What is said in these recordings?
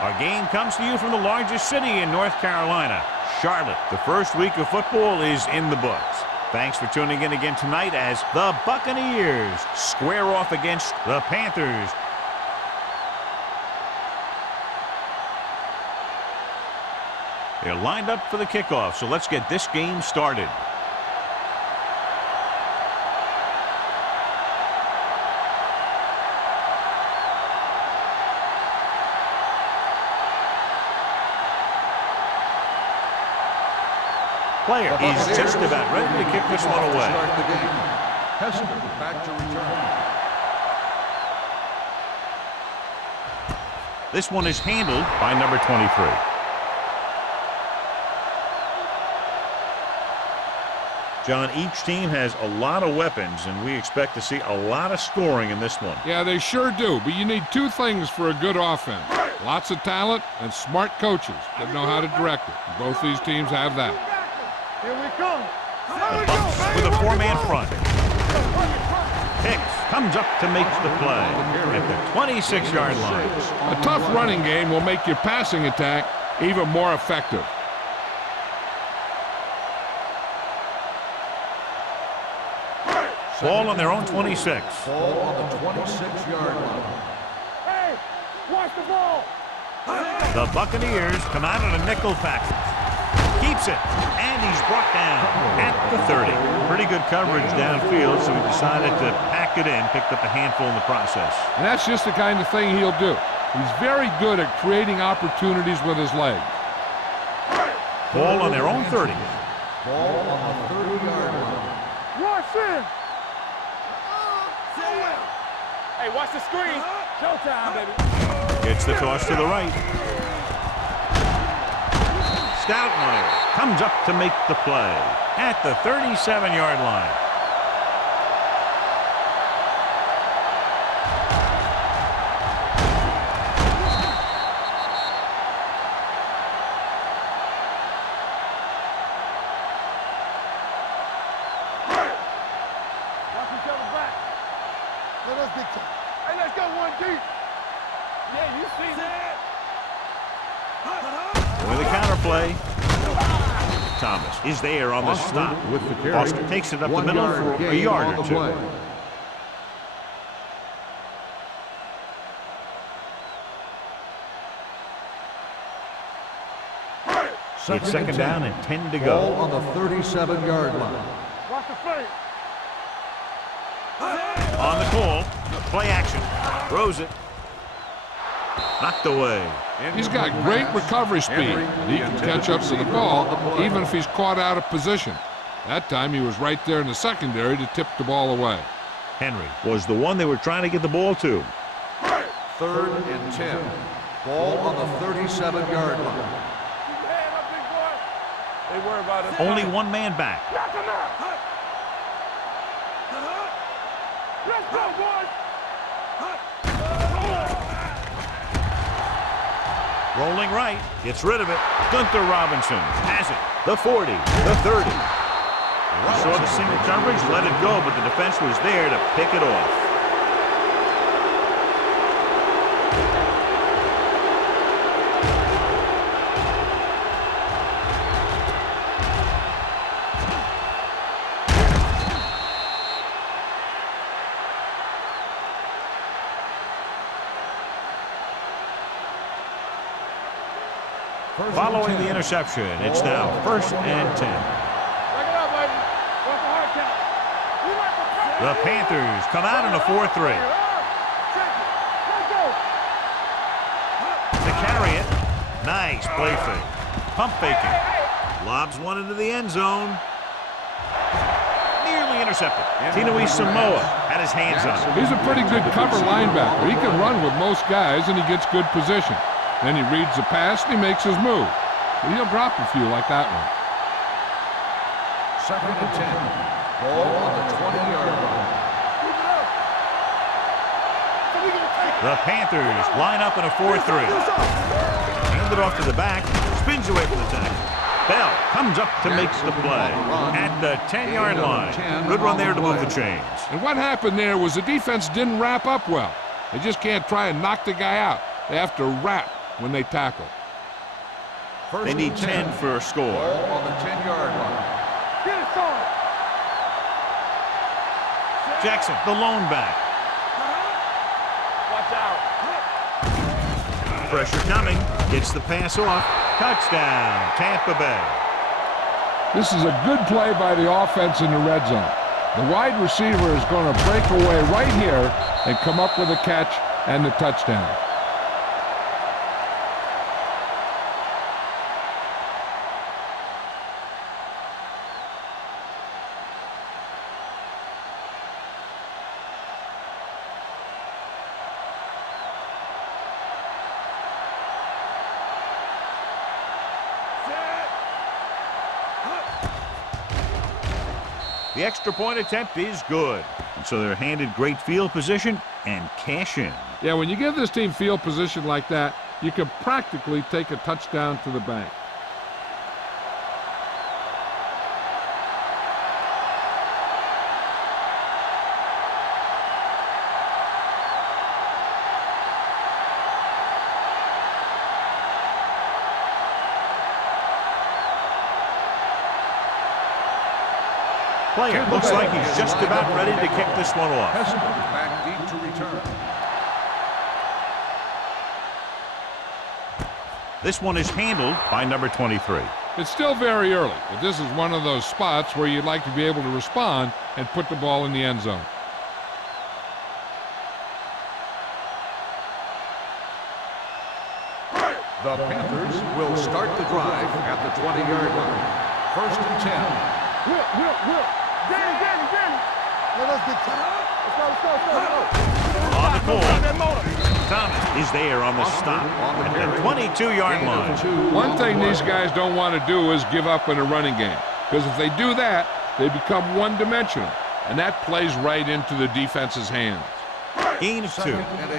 Our game comes to you from the largest city in North Carolina, Charlotte. The first week of football is in the books. Thanks for tuning in again tonight as the Buccaneers square off against the Panthers. They're lined up for the kickoff, so let's get this game started. Player is just about ready to kick this one away. Back to return. This one is handled by number 23. John, each team has a lot of weapons, and we expect to see a lot of scoring in this one. Yeah, they sure do, but you need two things for a good offense. Lots of talent and smart coaches that know how to direct it. Both these teams have that. Here we come. The Bucs with a four-man front. Hicks comes up to make the play at the 26-yard line. A tough running game will make your passing attack even more effective. Ball on their own 26. Ball on the 26-yard line. Hey, watch the ball. The Buccaneers come out in a nickel package. Keeps it, and he's brought down at the 30. Pretty good coverage downfield, so he decided to pack it in, picked up a handful in the process. And that's just the kind of thing he'll do. He's very good at creating opportunities with his legs. Ball on their own 30. Ball on the 30-yard line. Rush in. Hey, watch the screen. Showtime, baby. Gets the toss to the right. Stoutmeyer comes up to make the play at the 37-yard line. Watch each other back. Let us big time. Hey, let's go one deep. Yeah, you see that? With a counter play. Thomas is there on the stop. Foster takes it up the middle for a yard or two. It's second down and 10 to go. Ball on the 37-yard line. Watch the fake. On the call, play action. Throws it. Knocked away. He's got great recovery speed, and he can catch up to the ball even if he's caught out of position. That time he was right there in the secondary to tip the ball away. Henry was the one they were trying to get the ball to. 3rd and 10. Ball on the 37-yard line. Keep your head up, big boy. They worry about it. Only one man back. Knock him out. Let's go, boys. Rolling right, gets rid of it. Gunther Robinson has it. The 40, the 30. He saw the single coverage, let it go, but the defense was there to pick it off. Following the interception, it's now 1st and 10. Back it up, baby. What's the hard count? The Panthers come out in a 4-3. Let's go. To carry it, nice play fake. Pump faking. Lobs one into the end zone. Nearly intercepted. Tinui Samoa had his hands on it. He's a pretty good cover linebacker. He can run with most guys, and he gets good position. Then he reads the pass, and he makes his move. But he'll drop a few like that one. 2nd and 10. Ball on the 20-yard line. The Panthers line up in a 4-3. Hand it off to the back. Spins away from the tackle. Bell comes up to make the play at the 10-yard line. Good run there to move the chains. And what happened there was the defense didn't wrap up well. They just can't try and knock the guy out. They have to wrap when they tackle. They need 10 for a score. Ball on the 10-yard line. Get it on. Jackson, the lone back. Watch out. Pressure coming. Gets the pass off. Touchdown, Tampa Bay. This is a good play by the offense in the red zone. The wide receiver is going to break away right here and come up with a catch and the touchdown. The extra point attempt is good. And so they're handed great field position and cash in. Yeah, when you give this team field position like that, you can practically take a touchdown to the bank. Player looks like he's just about ready to kick this one off. Back deep to return. This one is handled by number 23. It's still very early, but this is one of those spots where you'd like to be able to respond and put the ball in the end zone. The Panthers will start the drive at the 20-yard line. First and 10. Will. Danny. Let us get time. Let's go. On the pull. Thomas is there on the stop at the 22-yard line. One thing these guys don't want to do is give up in a running game, because if they do that, they become one-dimensional, and that plays right into the defense's hands. Gain of 2.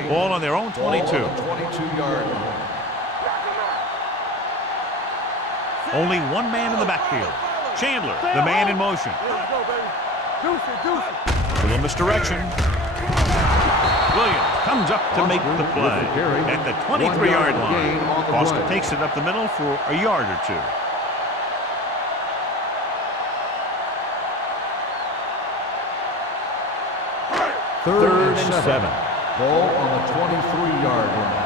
Ball on their own 22. 22-yard line. Only one man in the backfield. Chandler, the man in motion. Let's go, baby. Deuce it. Little misdirection. Williams comes up to make the play at the 23-yard line. Foster takes it up the middle for a yard or 2. Third and 7. Ball on the 23-yard line.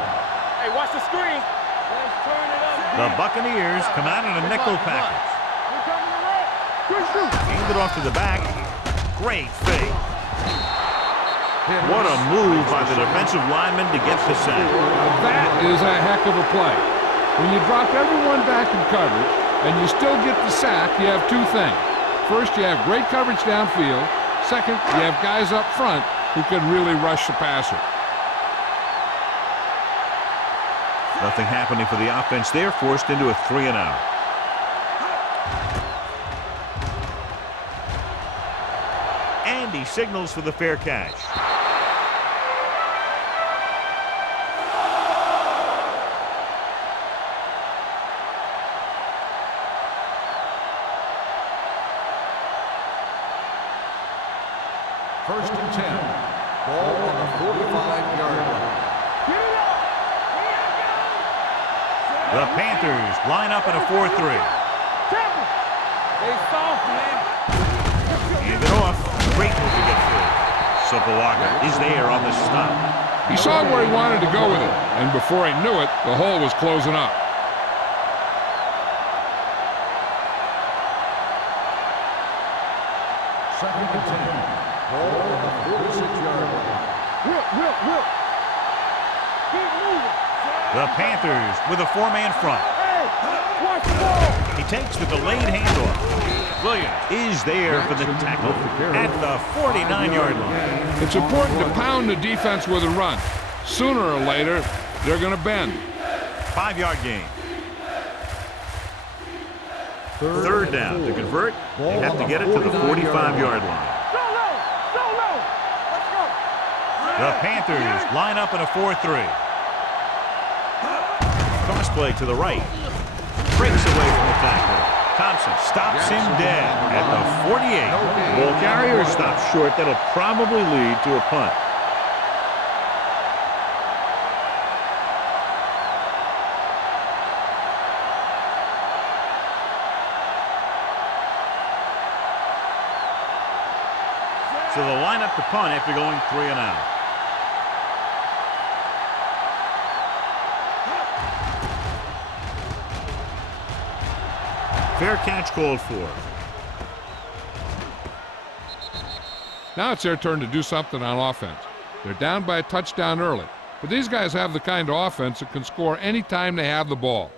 Hey, watch the screen. Let's turn it up. The Buccaneers come out in a nickel package. We're coming around. Good shoot. Hand it off to the back. Great fake. What a move by the defensive lineman to get the sack. Now that is a heck of a play. When you drop everyone back in coverage and you still get the sack, you have two things. First, you have great coverage downfield. Second, you have guys up front who can really rush the passer. Nothing happening for the offense there, forced into a 3-and-out. And he signals for the fair catch. First and 10. Ball on the 45-yard line. The Panthers line up in a 4-3. They soft, man. Hand it off. Great move to get through. Sopawaka is there on the stop. He saw where he wanted to go with it, and before he knew it, the hole was closing up. Second and 10. Ball on the 46-yard line. Will. Keep moving. The Panthers with a 4-man front. Hey, watch the ball. He takes the delayed handoff. Williams is there for the tackle at the 49-yard line. It's important to pound the defense with a run. Sooner or later, they're going to bend. 5-yard gain. Third down. To convert, they have to get it to the 45-yard line. Go low. Let's go. The Panthers line up in a 4-3. Cross play to the right. Breaks away from the tackle. Thompson stops him dead at the 48. Ball carrier stops short. That'll probably lead to a punt. line up to punt after going 3 and out. Fair catch called for. Now it's their turn to do something on offense. They're down by a touchdown early, but these guys have the kind of offense that can score any time they have the ball.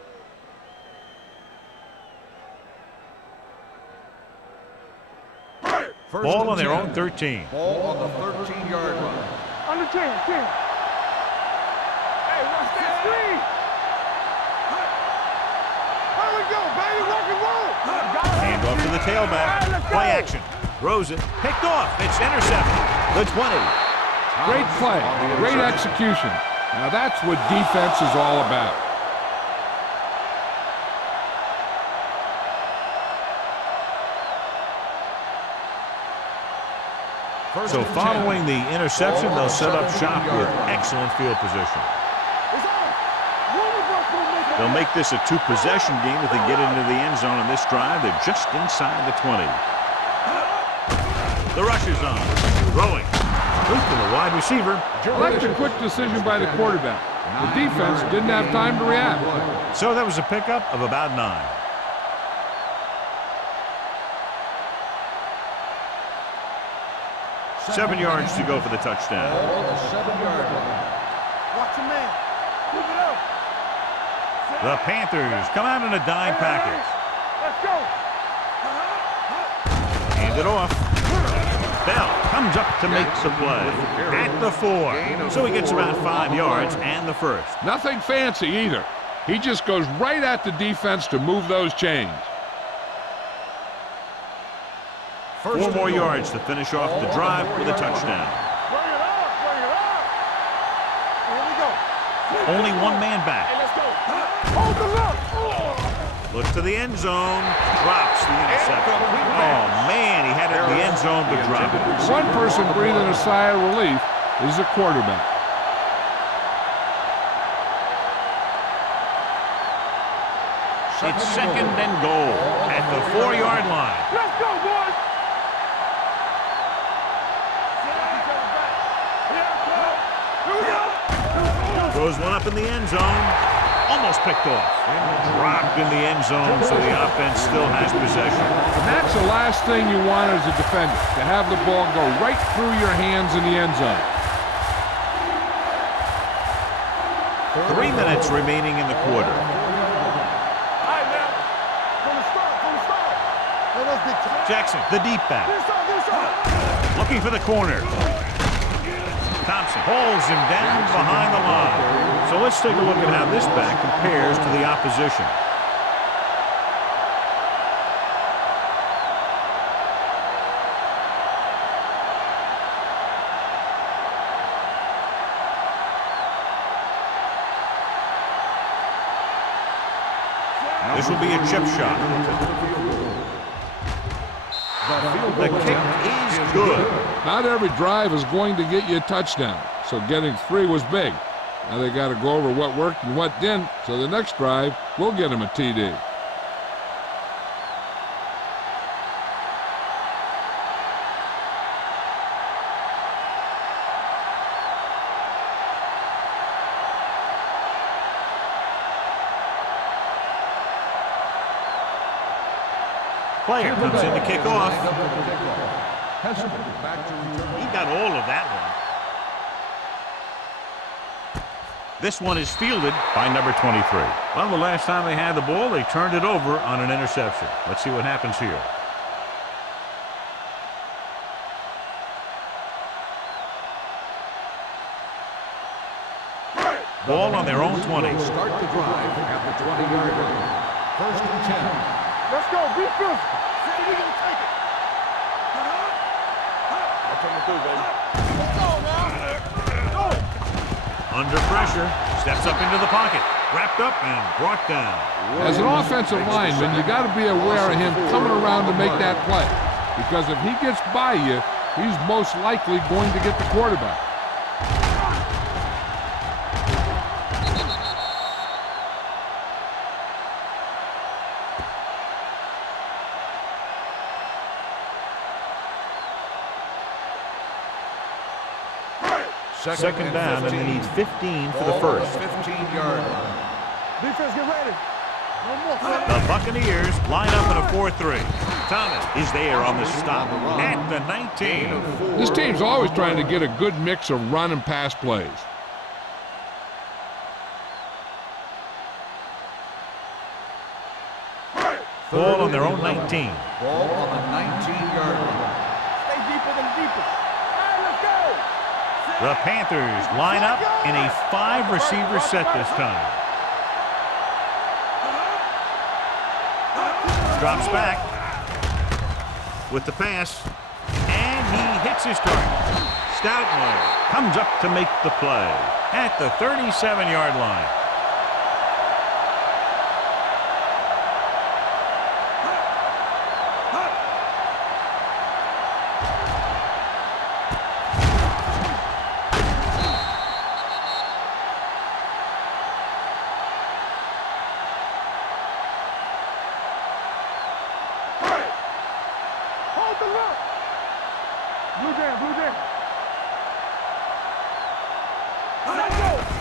Ball on their own 13. Ball on the 13-yard line. On the 10. Hey, watch that screen. Here we go, baby. Rock and roll. Hand off to the tailback. Play action. Throws it. Picked off. It's intercepted. The 20. Great play. Great execution. Now that's what defense is all about. So following the interception, they'll set up shop with excellent field position. They'll make this a 2-possession game if they get into the end zone in this drive. They're just inside the 20. The rush is on. Throwing. Loop to the wide receiver. I like the quick decision by the quarterback. The defense didn't have time to react. So that was a pickup of about 9. Seven yards to go for the touchdown. Ball on the 7-yard line. Watch your man. Move it up. The Panthers come out in a dime package. Let's go. Hand it off. Bell comes up to make the play at the 4. So he gets about 5 yards and the first. Nothing fancy either. He just goes right at the defense to move those chains. 4 more yards to finish off the drive with a touchdown. Bring it up. Bring it up. Here we go. Only one man back. Hey, let's go. Hold the look. Oh. Looks to the end zone. Drops the interception. Oh, man, he had it in the end zone but dropped it. One person breathing a sigh of relief is the quarterback. It's second and goal at the 4-yard line. Let's go, boys. Throws one up in the end zone. Almost picked off. Dropped in the end zone, so the offense still has possession. And that's the last thing you want as a defender, to have the ball go right through your hands in the end zone. 3 minutes remaining in the quarter. All right, man. From the start. Let us big time. Jackson, the deep back. This side. Looking for the corner. Thompson holds him down behind the line. So let's take a look at how this back compares to the opposition. This will be a chip shot. The kick is good. Not every drive is going to get you a touchdown, so getting 3 was big. Now they got to go over what worked and what didn't, so the next drive will get them a TD. Player comes in to kick off. He got all of that one. This one is fielded by number 23. Well, the last time they had the ball, they turned it over on an interception. Let's see what happens here. Ball on their own 20. Start the drive at the 20-yard line. First and 10. Let's go. Be physical. See, we gonna take it. That's what we do, baby. Let's go now. Go. Under pressure, steps up into the pocket, wrapped up and brought down. As an offensive lineman, you got to be aware of him coming around to make that play, because if he gets by you, he's most likely going to get the quarterback. Second down, and they need 15 for the first. 15-yard line. Defense, get ready. No more. The Buccaneers line up in a 4-3. Thomas is there on the stop at the 19. This team's always trying to get a good mix of run and pass plays. Ball on their own 19. Ball on the 19-yard line. Stay deeper than deepest. All right, let's go. The Panthers line up in a 5-receiver set this time. Drops back with the pass, and he hits his target. Stoutmire comes up to make the play at the 37-yard line.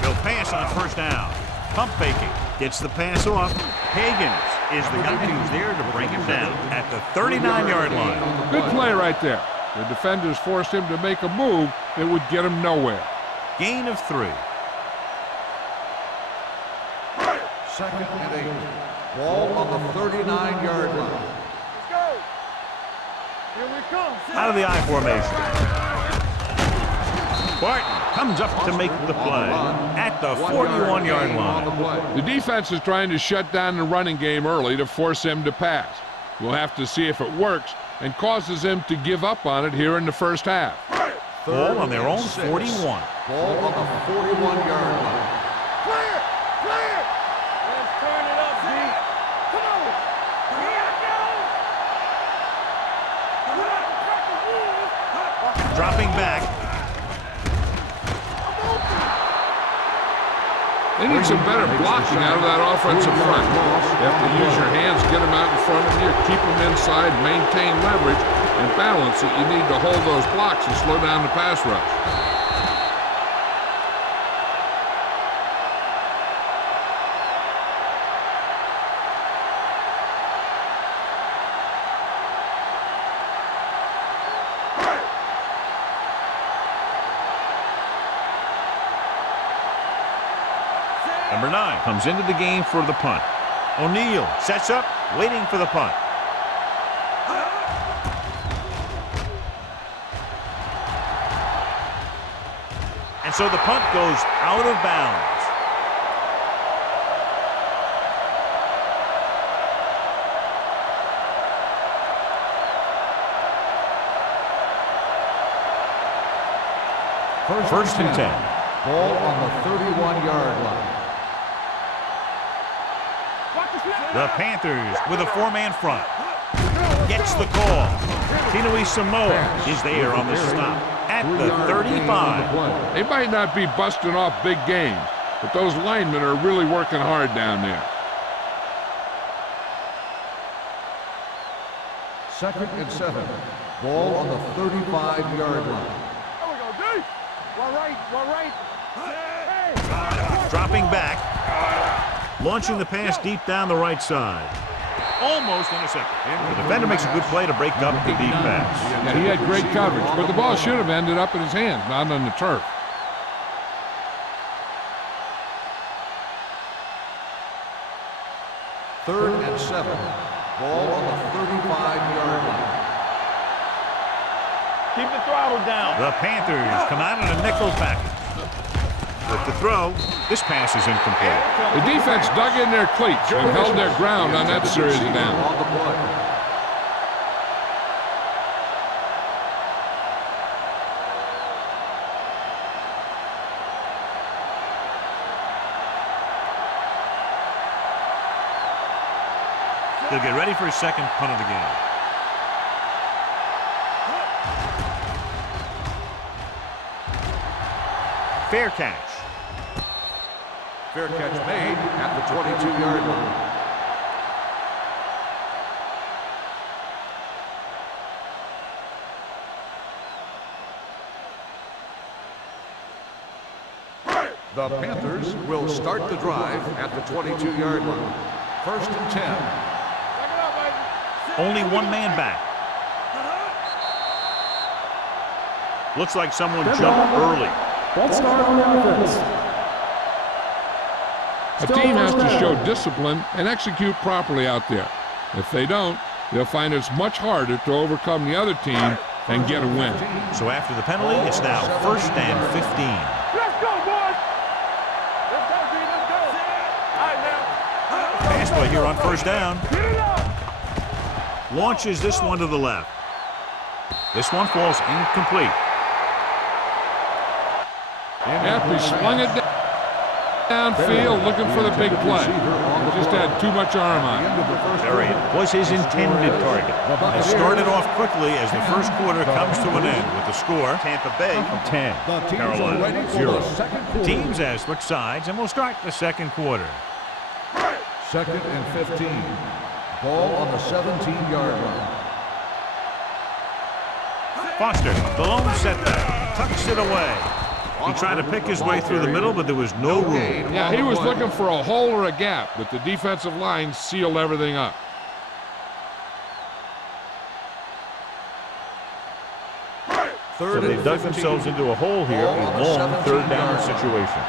They'll pass on first down. Pump faking. Gets the pass off. Higgins is the guy who's there to bring him down at the 39-yard line. Good play right there. The defenders forced him to make a move that would get him nowhere. Gain of 3. Second and 8. Ball on the 39-yard line. Let's go. Here we come. Out of the I formation. Barton comes up to make the play at the 41-yard line. The defense is trying to shut down the running game early to force him to pass. We'll have to see if it works and causes him to give up on it here in the first half. Ball on their own 41. Ball on the 41-yard line. Clear. Clear. Let's turn it up, D. Come on. Here I go. Dropping back. They need some better blocking out of that offensive front. You have to use your hands, get them out in front of you, keep them inside, maintain leverage, and balance it. You need to hold those blocks and slow down the pass rush. Number 9 comes into the game for the punt. O'Neal sets up, waiting for the punt. And so the punt goes out of bounds. First and 10. Ball on the 31-yard line. The Panthers with a 4-man front. Gets the call. Tinui Samoa is there on the stop at the 35. They might not be busting off big games, but those linemen are really working hard down there. Second and 7. Ball on the 35-yard line. There we go, D. One right. Hey. Dropping back. Launching the pass deep down the right side. Almost intercepted. The defender makes a good play to break up the deep pass. Yeah, he had great coverage, but the ball should have ended up in his hands, not on the turf. Third and 7. Ball on the 35-yard line. Keep the throttle down. The Panthers come out in a nickel package. With the throw, this pass is incomplete. The defense dug in their cleats and held their ground on that series of downs. On the play. They'll get ready for his second punt of the game. Fair catch. Fair catch made at the 22-yard line. The Panthers will start the drive at the 22-yard line. First and 10. Only one man back. Looks like someone jumped early. False start on offense. A team has to show discipline and execute properly out there. If they don't, they'll find it's much harder to overcome the other team and get a win. So after the penalty, it's now first and 15. Let's go, boys! Let's go, D, let's go! All right, now. Pass play here on first down. Get it up! Launches this one to the left. This one falls incomplete. Yep, he slung it downfield looking for the big play. He just had too much arm on it. There he was his intended target. It started off quickly as the first quarter comes to an end with the score Tampa Bay 10, Carolina 0. Teams have switched sides and we'll start the second quarter. Second and 15. Ball on the 17-yard line. Foster, the lone setback, tucks it away. He tried to pick his way through the middle, but there was no room. Yeah, he was looking for a hole or a gap, but the defensive line sealed everything up. So they dug themselves into a hole here, a long third down situation.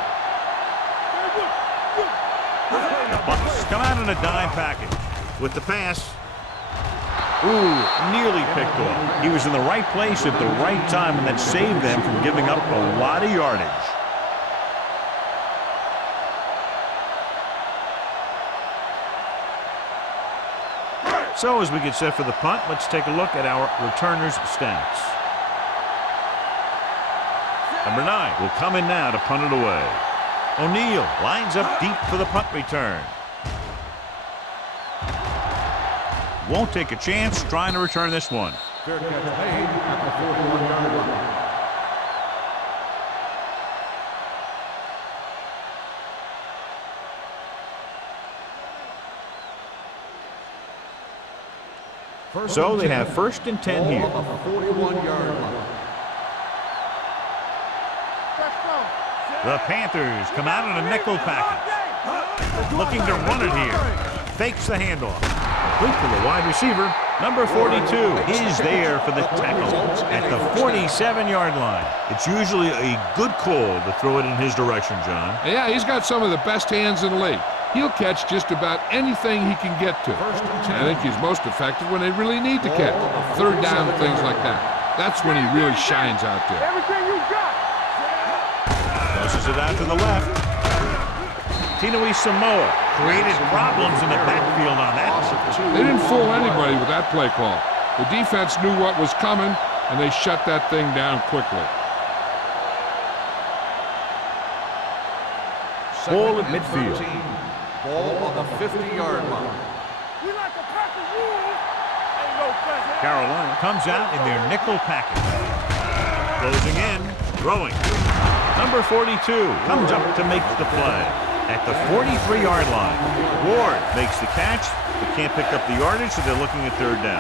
The Bucs come out in a dime package with the pass. Ooh, nearly picked off. He was in the right place at the right time, and that saved them from giving up a lot of yardage. So as we get set for the punt, let's take a look at our returners' stats. Number 9 will come in now to punt it away. O'Neal lines up deep for the punt return. Won't take a chance trying to return this one. Fair catch made at the 41-yard line. So they have first and 10 here. Ball on the 41-yard line. The Panthers come out in a nickel package. Looking to run it here. Fakes the handoff. Complete to the wide receiver. Number 42 is there for the tackle at the 47-yard line. It's usually a good call to throw it in his direction, John. Yeah, he's got some of the best hands in the league. He'll catch just about anything he can get to. I think he's most effective when they really need to catch. Third down, things like that. That's when he really shines out there. Everything you got! Tosses it out to the left. Tinui Samoa created problems in the backfield on that. They didn't fool anybody with that play call. The defense knew what was coming, and they shut that thing down quickly. Ball at midfield. Ball on the 50-yard line. We like the Packers rules! Ain't no fence. Carolina comes out in their nickel package. Closing in, throwing. Number 42 comes up to make the play at the 43-yard line. Ward makes the catch, but can't pick up the yardage, so they're looking at third down.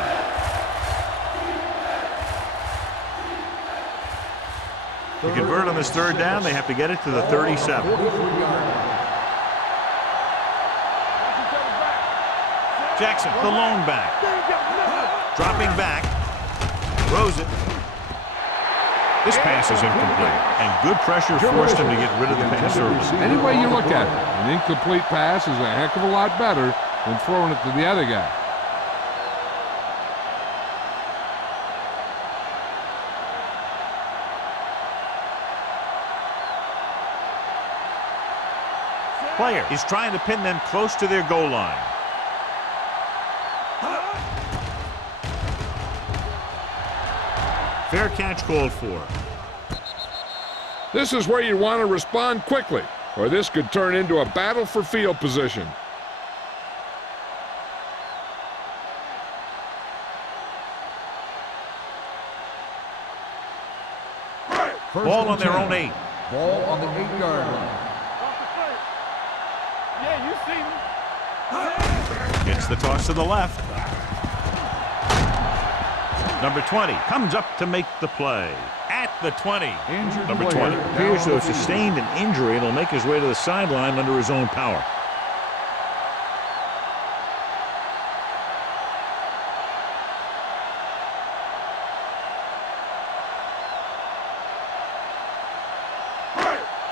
To convert on this third down, they have to get it to the 37. Jackson, the lone back. Dropping back. Throws it. This pass is incomplete, and good pressure forced him to get rid of the pass early. Any way you look at it, an incomplete pass is a heck of a lot better than throwing it to the other guy. Player is trying to pin them close to their goal line. Fair catch called for. This is where you want to respond quickly, or this could turn into a battle for field position. Ball on their own 8. Ball on the 8-yard line. Yeah, you see me. Gets the toss to the left. Number 20 comes up to make the play at the 20. Injured Number player 20 down appears to on have the field. sustained an injury and will make his way to the sideline under his own power.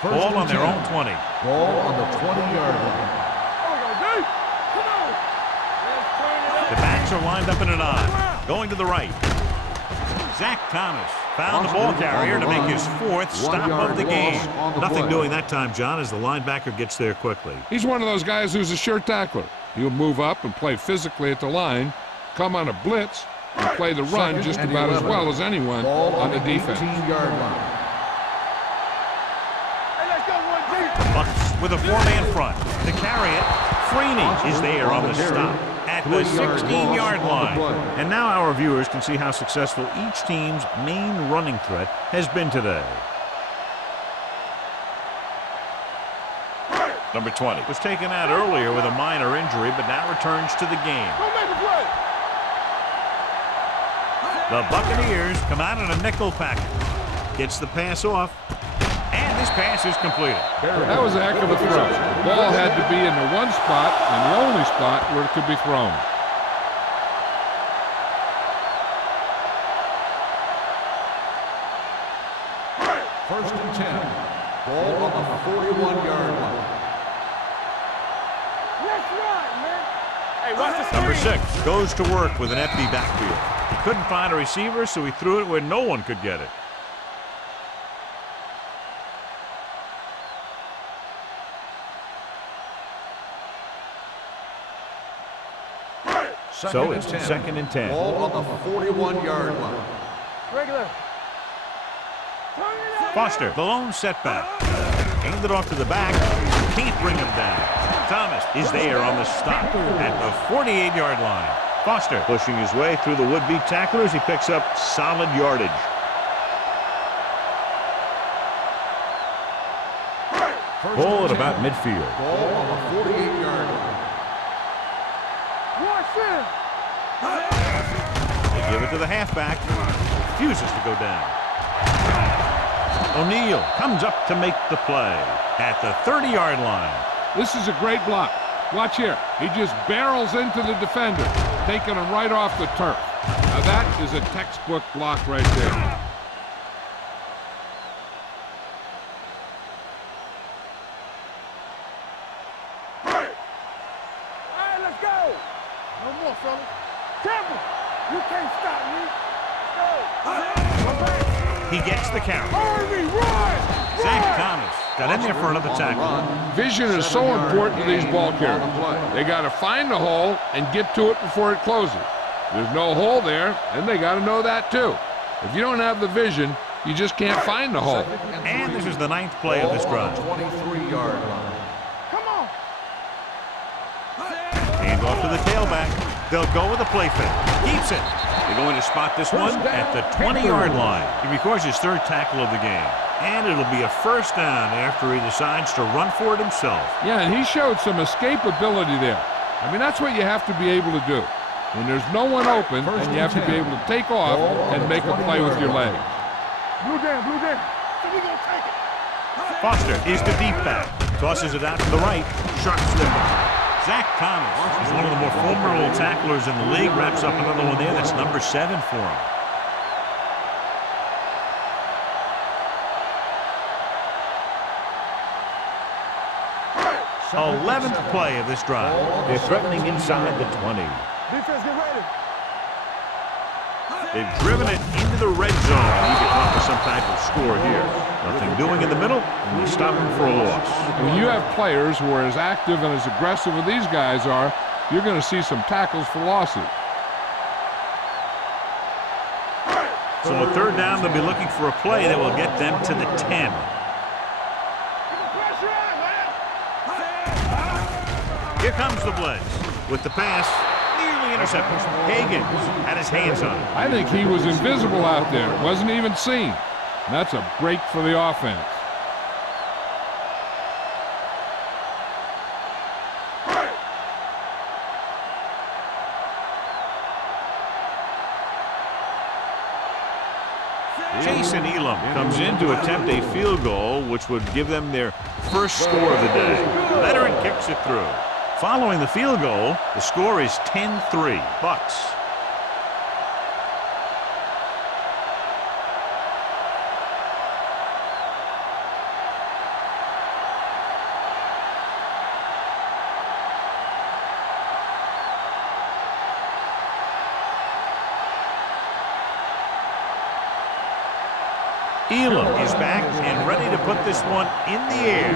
Ball on their own 20. Ball on the 20-yard line. The backs are lined up in an I. Going to the right. Zach Thomas found the ball carrier to make his fourth stop of the game. Nothing doing that time, John, as the linebacker gets there quickly. He's one of those guys who's a sure tackler. He'll move up and play physically at the line, come on a blitz, and play the run just about as well as anyone on the defense. 18-yard line. Bucks with a four-man front. To carry it, Freeney is there on the stop at the 16-yard line. And now our viewers can see how successful each team's main running threat has been today. Number 20 was taken out earlier with a minor injury, but now returns to the game. The Buccaneers come out in a nickel package. Gets the pass off. And this pass is completed. That was a heck of a throw. The ball had to be in the one spot and the only spot where it could be thrown. First and 10. Ball on the 41-yard line. Number 6 goes to work with an empty backfield. He couldn't find a receiver, so he threw it where no one could get it. So it's second and 10. Ball on the 41-yard line. Foster, the lone setback. Hand it off to the back. Can't bring him down. Thomas is there on the stop at the 48-yard line. Foster pushing his way through the would-be tacklers. He picks up solid yardage. Ball at about midfield. Ball on the 48-yard line. They give it to the halfback. Refuses to go down. O'Neal comes up to make the play at the 30-yard line. This is a great block. Watch here. He just barrels into the defender, taking him right off the turf. Now that is a textbook block right there. He gets the carry. Zach Thomas got in there for another tackle. Vision is so important to these ball carriers. They got to find the hole and get to it before it closes. There's no hole there, and they got to know that too. If you don't have the vision, you just can't find the hole. And this is the 9th play of this drive. 23-yard line. Hand off to the tailback. They'll go with a play fake. Keeps it. They're going to spot this one at the 20-yard line. He records his 3rd tackle of the game. And it'll be a first down after he decides to run for it himself. Yeah, and he showed some escapability there. I mean, that's what you have to be able to do. When there's no one open, and you have to be able to take off and make a play with your legs. Blue down. So we gonna take it. Foster is the deep back. Tosses it out to the right. Sharp slip. Zach Thomas is one of the more formidable tacklers in the league. Wraps up another one there. That's number 7 for him. 11th play of this drive. They're threatening inside the 20. Defense, get ready. They've driven it into the red zone. Need to come for some type of score here. Nothing doing in the middle, and they stop them for a loss. When you have players who are as active and as aggressive as these guys are, you're going to see some tackles for losses. So on 3rd down, they'll be looking for a play that will get them to the 10. Here comes the blitz with the pass. Nearly intercepted. Hagan had his hands on it. I think he was invisible out there. Wasn't even seen. And that's a break for the offense. Jason Elam comes in to attempt a field goal, which would give them their first score of the day. Veteran kicks it through. Following the field goal, the score is 10-3, Bucks. Elam is back and ready to put this one in the air.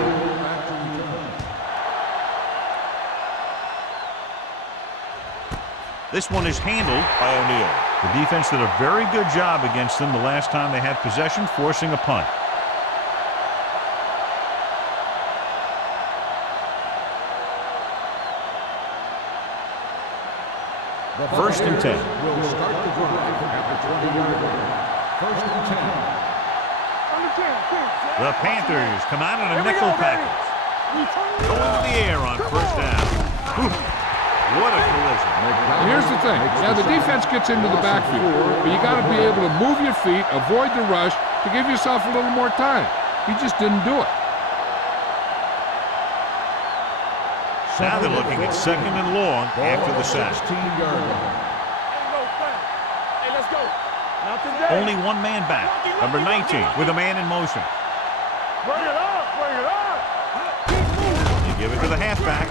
This one is handled by O'Neal. The defense did a very good job against them the last time they had possession, forcing a punt. First and 10. Will start the drive at the 20-yard line. First and 10. The Panthers come out in a nickel package. Going to the air on first down. Ooh. What a collision. Here's the thing. Now, the defense gets into the backfield, but you got to be able to move your feet, avoid the rush to give yourself a little more time. He just didn't do it. Now they're looking at second and long after the sack. Only one man back. Number 19 with a man in motion. Bring it up, bring it up. You give it to the halfback.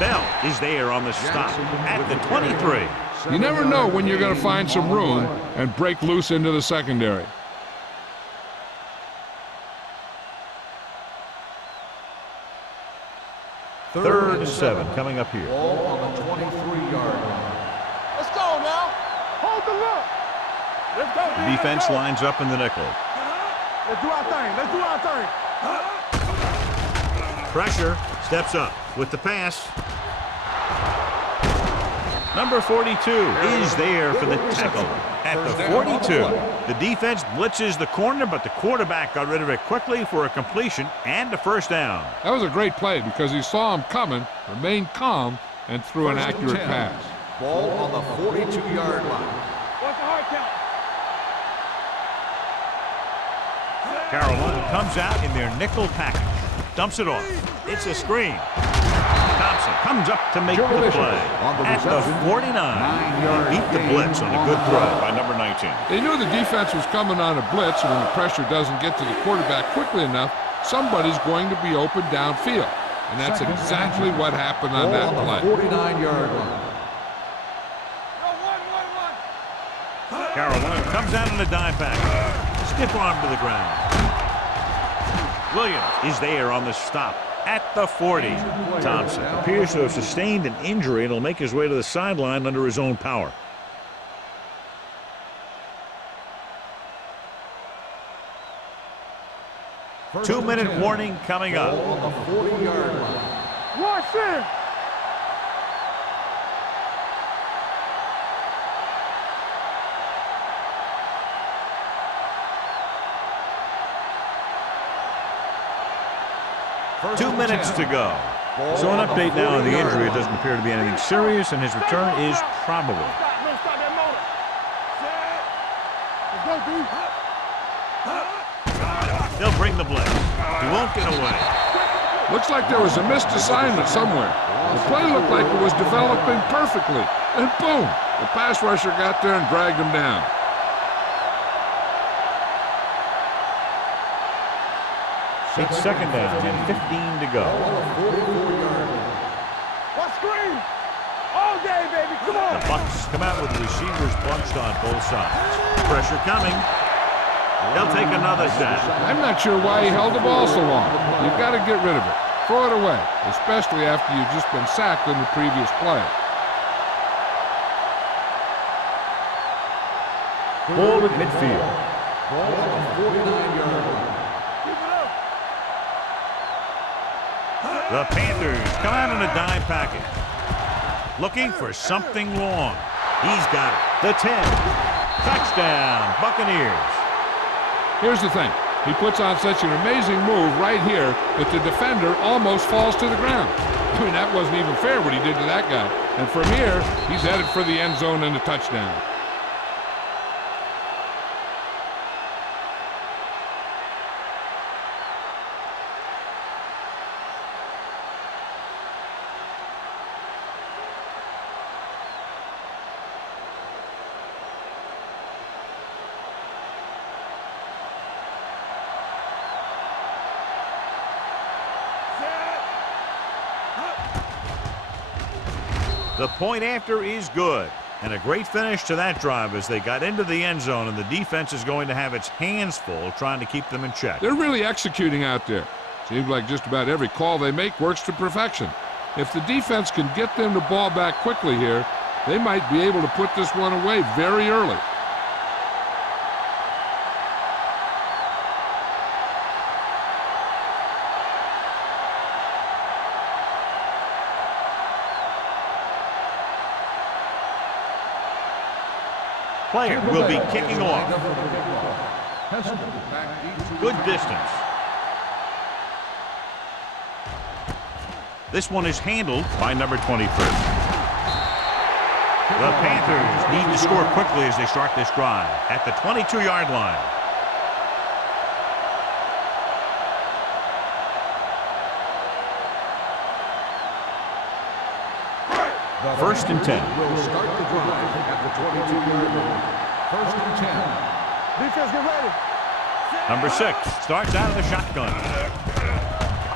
Bell is there on the stop at the 23. You never know when you're going to find some room and break loose into the secondary. Third and 7 coming up here. Ball on the 23-yard line. Let's go now. Hold the look. Let's go. The defense lines up in the nickel. Let's do our thing. Let's do our thing. Pressure steps up with the pass. Number 42 is there for the tackle at the 42. The defense blitzes the corner, but the quarterback got rid of it quickly for a completion and a first down. That was a great play because he saw him coming, remained calm, and threw an accurate pass. Ball on the 42-yard line. What's the hard count? Carolina comes out in their nickel package. Dumps it off. It's a screen. Thompson comes up to make the play. At the 49, they beat the blitz on a good throw by number 19. They knew the defense was coming on a blitz, and when the pressure doesn't get to the quarterback quickly enough, somebody's going to be open downfield. And that's exactly what happened on that play. 49-yard line. Carolina comes out in a dime package. Stiff arm to the ground. Williams is there on the stop at the 40. Thompson appears to have sustained an injury and will make his way to the sideline under his own power. Two-minute warning coming up. On the 40-yard line. Watch this. First 2 minutes to go. So an update now on the injury. It doesn't appear to be anything serious, and his return is probable. Stop that motor. Let's go, dude. They'll bring the blitz. He won't get away. Looks like there was a missed assignment somewhere. The play looked like it was developing perfectly. And boom, the pass rusher got there and dragged him down. It's second down and 15 to go. What screen? All day, baby. Come on. The Bucks come out with receivers bunched on both sides. Pressure coming. They'll take another snap. I'm not sure why he held the ball so long. You've got to get rid of it. Throw it away, especially after you've just been sacked in the previous play. Ball at midfield. Ball on the 49-yard line. The Panthers come out in a dime package. Looking for something long. He's got it. The 10. Touchdown, Buccaneers. Here's the thing. He puts on such an amazing move right here that the defender almost falls to the ground. I mean, that wasn't even fair what he did to that guy. And from here, he's headed for the end zone and a touchdown. The point after is good. And a great finish to that drive as they got into the end zone, and the defense is going to have its hands full trying to keep them in check. They're really executing out there. Seems like just about every call they make works to perfection. If the defense can get them the ball back quickly here, they might be able to put this one away very early. Player will be kicking off. Good distance. This one is handled by number 23. The Panthers need to score quickly as they start this drive at the 22-yard line. First and 10. Will start the drive at the 22-yard line. First and 10. Defense, get ready. Number 6 starts out of the shotgun.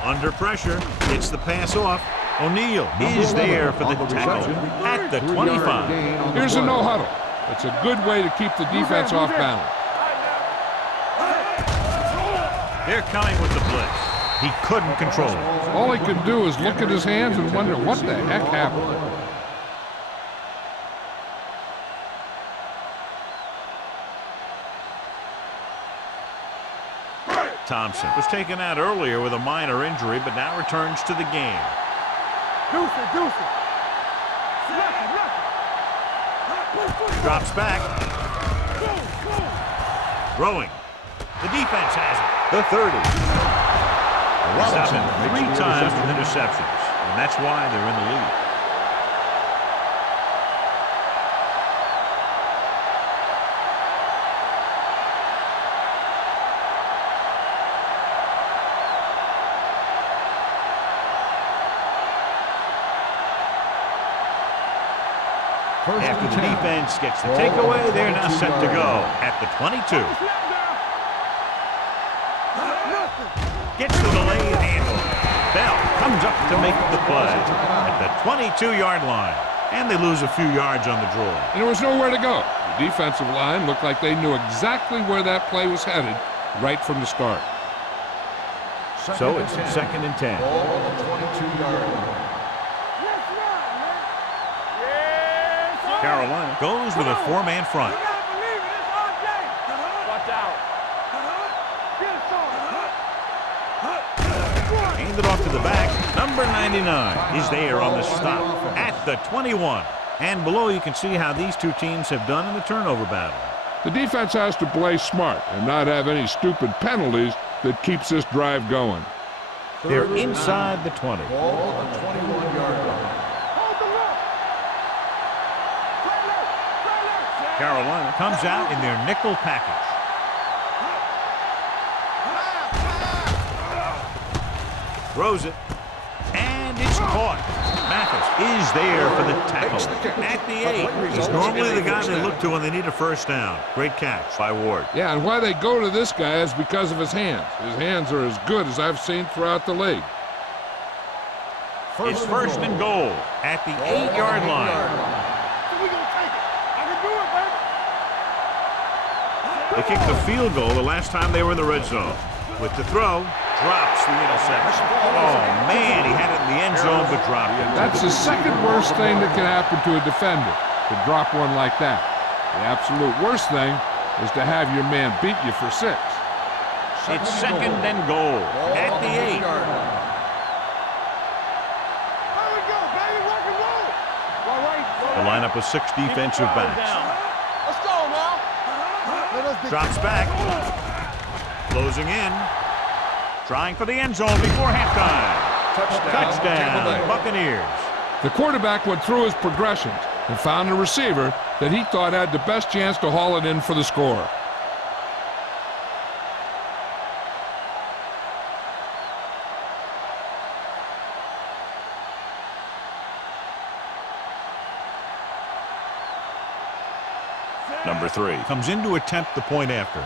Under pressure, gets the pass off. O'Neal is there for the tackle at the 25. Here's a no huddle. It's a good way to keep the defense off balance. They're coming with the blitz. He couldn't control it. All he could do is look at his hands and wonder what the heck happened. Thompson was taken out earlier with a minor injury, but now returns to the game. Drops back. Throwing. The defense has it. The 30. Stopped him 3 times with interceptions, and that's why they're in the lead. After the defense gets the takeaway, they're now set to go at the 22. Gets the delayed handle. Bell comes up to make the play at the 22-yard line. And they lose a few yards on the draw. And there was nowhere to go. The defensive line looked like they knew exactly where that play was headed right from the start. So it's second and 10. Ball on the 22-yard line. Carolina goes with a 4-man front. Handed off to the back. Number 99 is there on the stop at the 21. And below you can see how these two teams have done in the turnover battle. The defense has to play smart and not have any stupid penalties that keeps this drive going. They're inside the 20. Ball on the 21-yard line. Carolina comes out in their nickel package. Throws it, and it's caught. Mathis is there for the tackle at the 8. He's normally the guy they look to when they need a first down. Great catch by Ward. Yeah, and why they go to this guy is because of his hands. His hands are as good as I've seen throughout the league. It's first and goal at the 8-yard line. They kicked the field goal the last time they were in the red zone. With the throw, drops the interception. Oh, man, he had it in the end zone, but dropped it. That's the second worst thing that can happen to a defender, to drop one like that. The absolute worst thing is to have your man beat you for 6. It's second and goal at the 8. The lineup of 6 defensive backs. Drops back. Closing in. Trying for the end zone before halftime. Touchdown, Buccaneers. The quarterback went through his progressions and found a receiver that he thought had the best chance to haul it in for the score. Number 3 comes in to attempt the point after.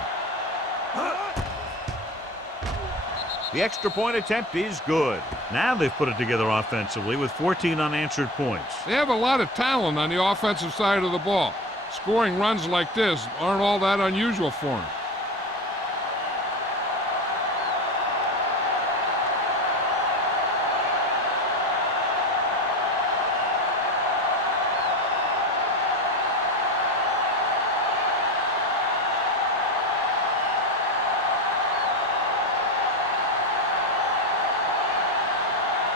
The extra point attempt is good. Now they've put it together offensively with 14 unanswered points. They have a lot of talent on the offensive side of the ball. Scoring runs like this aren't all that unusual for them.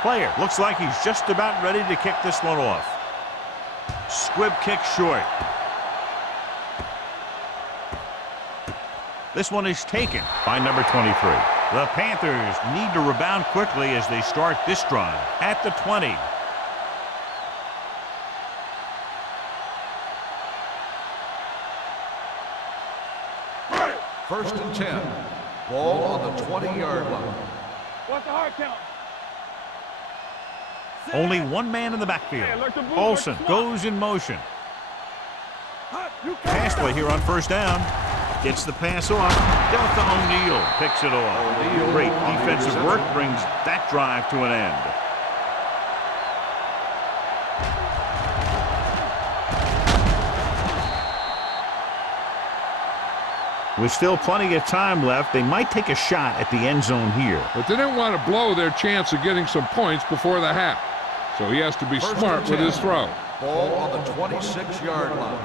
Player looks like he's just about ready to kick this one off. Squib kick short. This one is taken by number 23. The Panthers need to rebound quickly as they start this drive at the 20. First and 10. Ball on the 20-yard line. What's the hard count? Only one man in the backfield. Olsen goes in motion. Pass play here on first down. Gets the pass off. Delta O'Neal picks it off. Great defensive work brings that drive to an end. With still plenty of time left, they might take a shot at the end zone here. But they didn't want to blow their chance of getting some points before the half. So he has to be smart with his throw. Ball on the 26-yard line.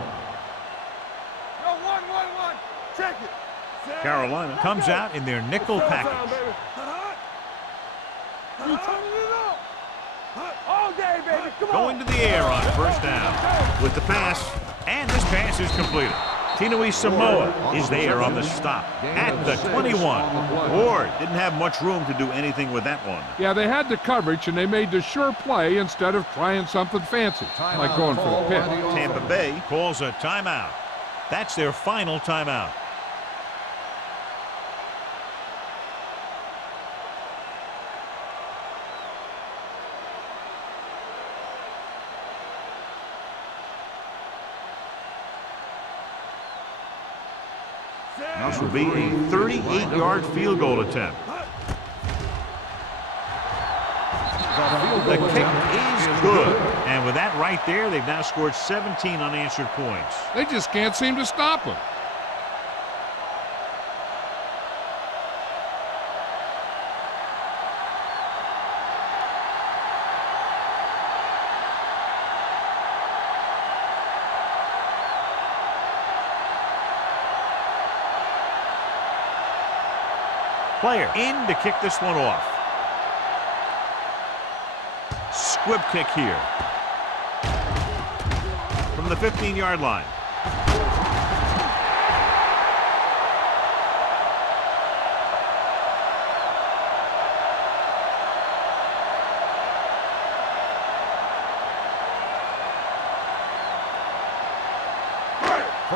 No, 1-1-1. Check it. Carolina comes out in their nickel package. You turning it up. All day, baby. Come on. Going to the air on first down with the pass, and this pass is completed. Tinui Samoa is there on the stop at the 21. Ward didn't have much room to do anything with that one. Yeah, they had the coverage, and they made the sure play instead of trying something fancy, like going for the pick. Tampa Bay calls a timeout. That's their final timeout. This will be a 38-yard field goal attempt. The kick is good. And with that right there, they've now scored 17 unanswered points. They just can't seem to stop him. Player in to kick this one off. Squib kick here. From the 15-yard line.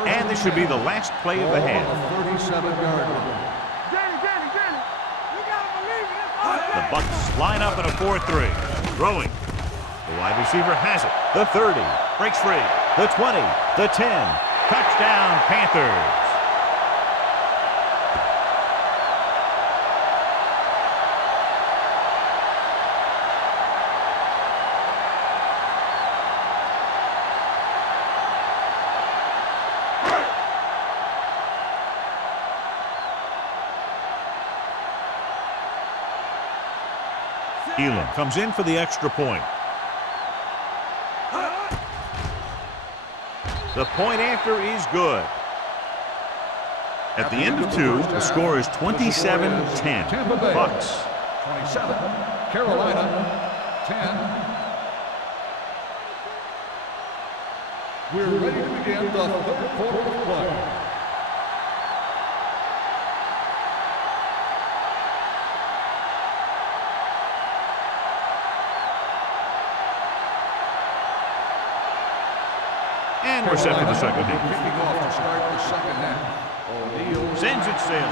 And this should be the last play of the half. 37-yard line. The Bucks line up in a 4-3. Throwing. The wide receiver has it. The 30. Breaks free. The 20. The 10. Touchdown, Panthers. Elam comes in for the extra point. The point after is good. At the end of 2, the score is 27-10. Tampa Bay. Bucks. 27. Carolina 10. We're ready to begin the third quarter of play. And we're set for the second half. Kicking off to start the second half. O'Neal Sends it sailing.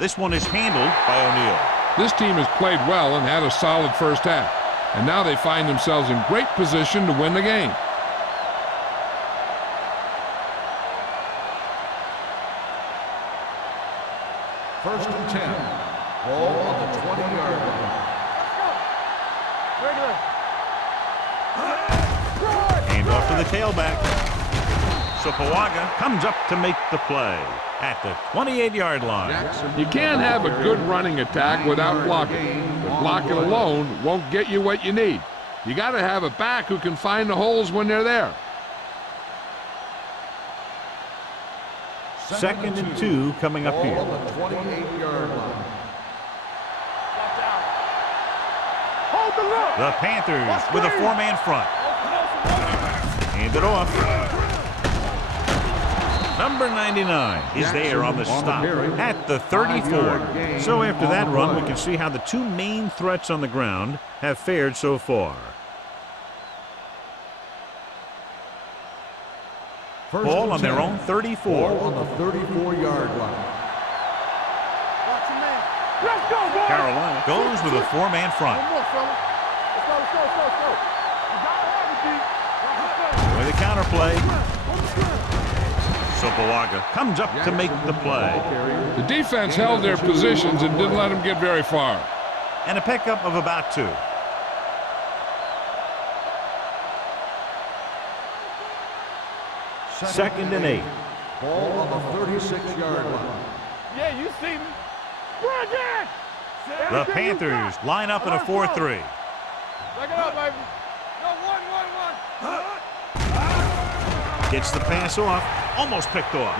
This one is handled by O'Neal. This team has played well and had a solid first half. And now they find themselves in great position to win the game. First and 10. Ball on the 20-yard line. Hand off to the tailback. Sopoaga comes up to make the play at the 28-yard line. You can't have a good running attack without blocking. But blocking alone won't get you what you need. You got to have a back who can find the holes when they're there. Second and 2 coming up here. Ball on the 28-yard line. The Panthers with a 4-man front. Hand it off. Number 99 is there on the stop at the 34. So after that run, we can see how the two main threats on the ground have fared so far. Ball on their own 34. Ball on the 34-yard line. Carolina goes with a 4-man front. With a counterplay. Sopoaga comes up to make the play. The defense held their positions and didn't let them get very far. And a pickup of about 2. Second and 8. Ball on the 36-yard line. Yeah, you see me. The Panthers line up in a 4-3. Back it up, baby. No, 1-1-1. Gets the pass off. Almost picked off.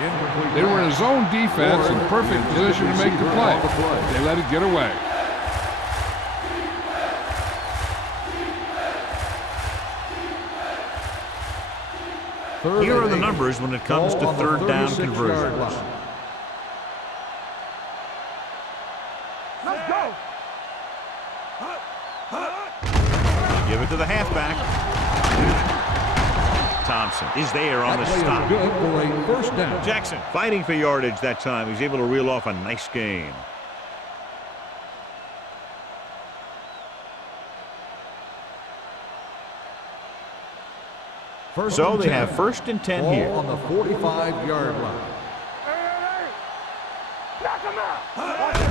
They were in a zone defense in perfect position to make the play. They let it get away. Here are the numbers when it comes to third down conversions. Let's go. Give it to the halfback. Thompson is there on the stop. Good for a first down. Jackson fighting for yardage that time. He's able to reel off a nice gain. So they have first and 10 here. Ball on the 45-yard line.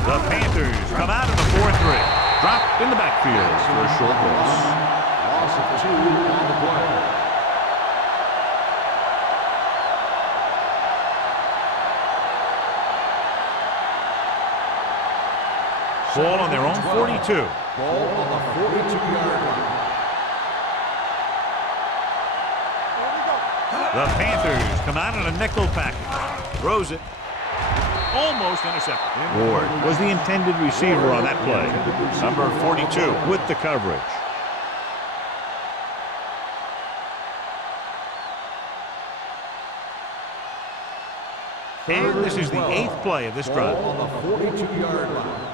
The Panthers come out in the 4-3. Dropped in the backfield for a short loss. Loss of 2 on the play. Ball on their own 42. Ball on the 42-yard line. The Panthers come out in a nickel package. Throws it. Almost intercepted. Ward was the intended receiver on that play. Number 42 with the coverage. And this is the 8th play of this drive. Ball on the 42-yard line.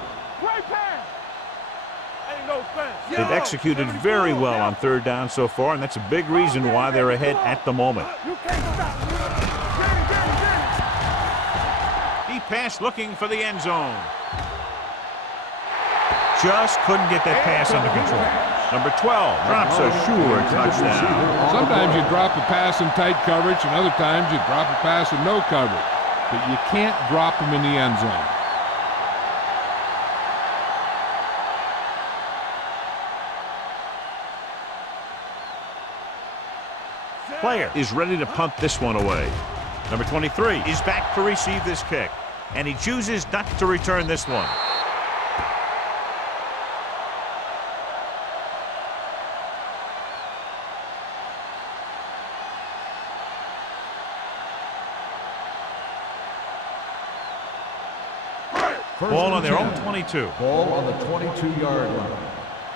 They've executed very well on third down so far, and that's a big reason why they're ahead at the moment. Deep pass looking for the end zone. Just couldn't get that pass under control. Number 12 drops a sure touchdown. Sometimes you drop a pass in tight coverage, and other times you drop a pass in no coverage. But you can't drop them in the end zone. Player is ready to punt this one away. Number 23 is back to receive this kick, and he chooses not to return this one. Ball on their own 22. Ball on the 22-yard line.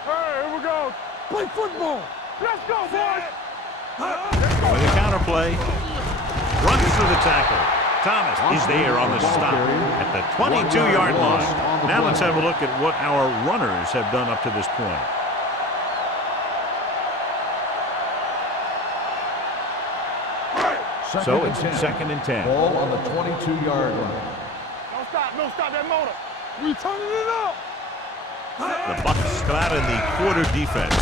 Hey, here we go. Play football. Let's go, boys. With a counterplay, runs through the tackle. Thomas is there on the stop at the 22-yard line. Now let's have a look at what our runners have done up to this point. So it's second and 10. Ball on the 22-yard line. Don't stop that motor. We turning it up. The Bucs come out in the quarter defense.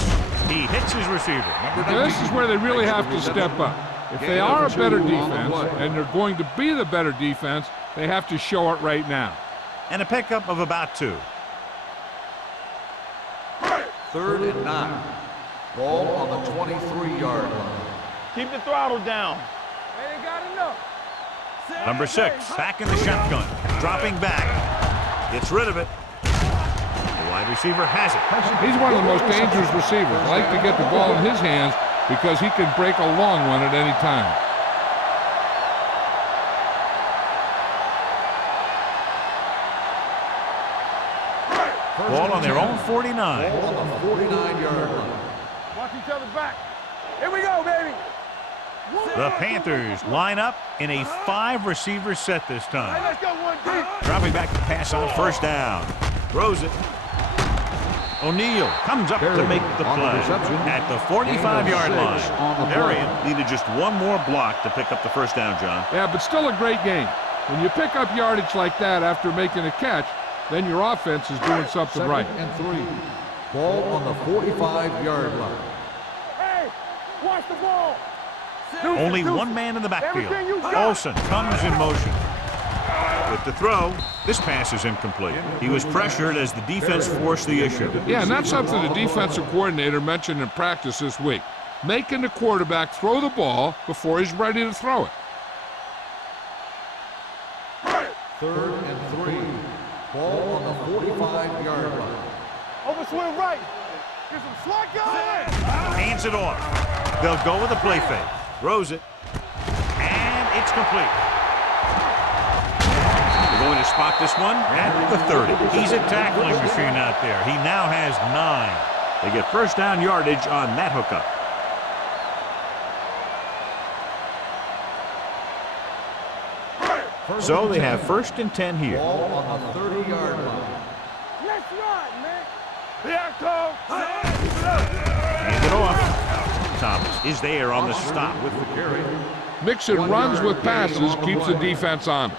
He hits his receiver. This is where they really have to step up. If they are a better defense, and they're going to be the better defense, they have to show it right now. and a pickup of about 2. 3rd and 9. Ball on the 23-yard line. Keep the throttle down. They ain't got enough. Number 6, back in the shotgun. Dropping back. Gets rid of it. The wide receiver has it. He's one of the most dangerous receivers. I like to get the ball in his hands because he can break a long one at any time. Ball on their own 49. Ball on the 49-yard line. Watch each other back. Here we go, baby. The Panthers line up in a 5-receiver set this Hey, time. let's go one deep. Dropping back to pass on 1st down. Throws it. O'Neal comes up to make the play at the 45-yard line. Arian needed just one more block to pick up the 1st down, John. Yeah, but still a great game. When you pick up yardage like that after making a catch, then your offense is doing something 2nd right. and 3. Ball on the 45-yard line. Hey, watch the ball. Only one man in the backfield. Olsen comes in motion. With the throw, this pass is incomplete. He was pressured as the defense forced the issue. Yeah, and that's something the defensive coordinator mentioned in practice this week. Making the quarterback throw the ball before he's ready to throw it. 3rd and 3. Ball on the 45-yard line. Overswing right. Get some slot going. Hands it off. They'll go with a play fake. Throws it. And it's complete. They're going to spot this one at the 30. He's a tackling machine out there. He now has 9. They get 1st down yardage on that hookup. So they have 1st and 10 here. Ball on the 30-yard line. Let's run, man. Here, Cole. Hand it off. Thomas is there on the stop with the carry. Mixing runs with passes keeps the defense honest.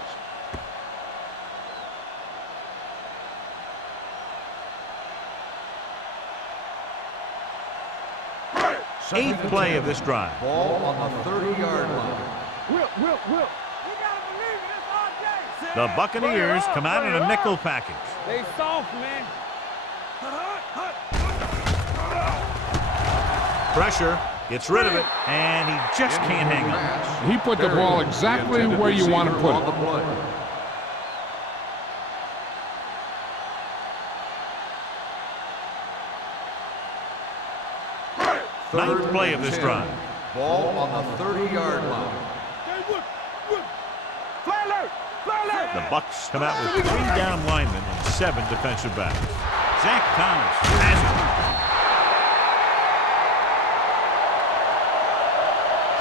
8th play of this drive. Ball on the 30-yard line. Whip. We gotta believe it. It's all day. The Buccaneers come out in a nickel package. They soft, man. Pressure, gets rid of it, and he just can't hang on. He put the ball exactly where you want to put on the it. play. Ninth play of this drive. Ball on the 30-yard line. The Bucs come out with 3 down linemen and 7 defensive backs. Zach Thomas has it.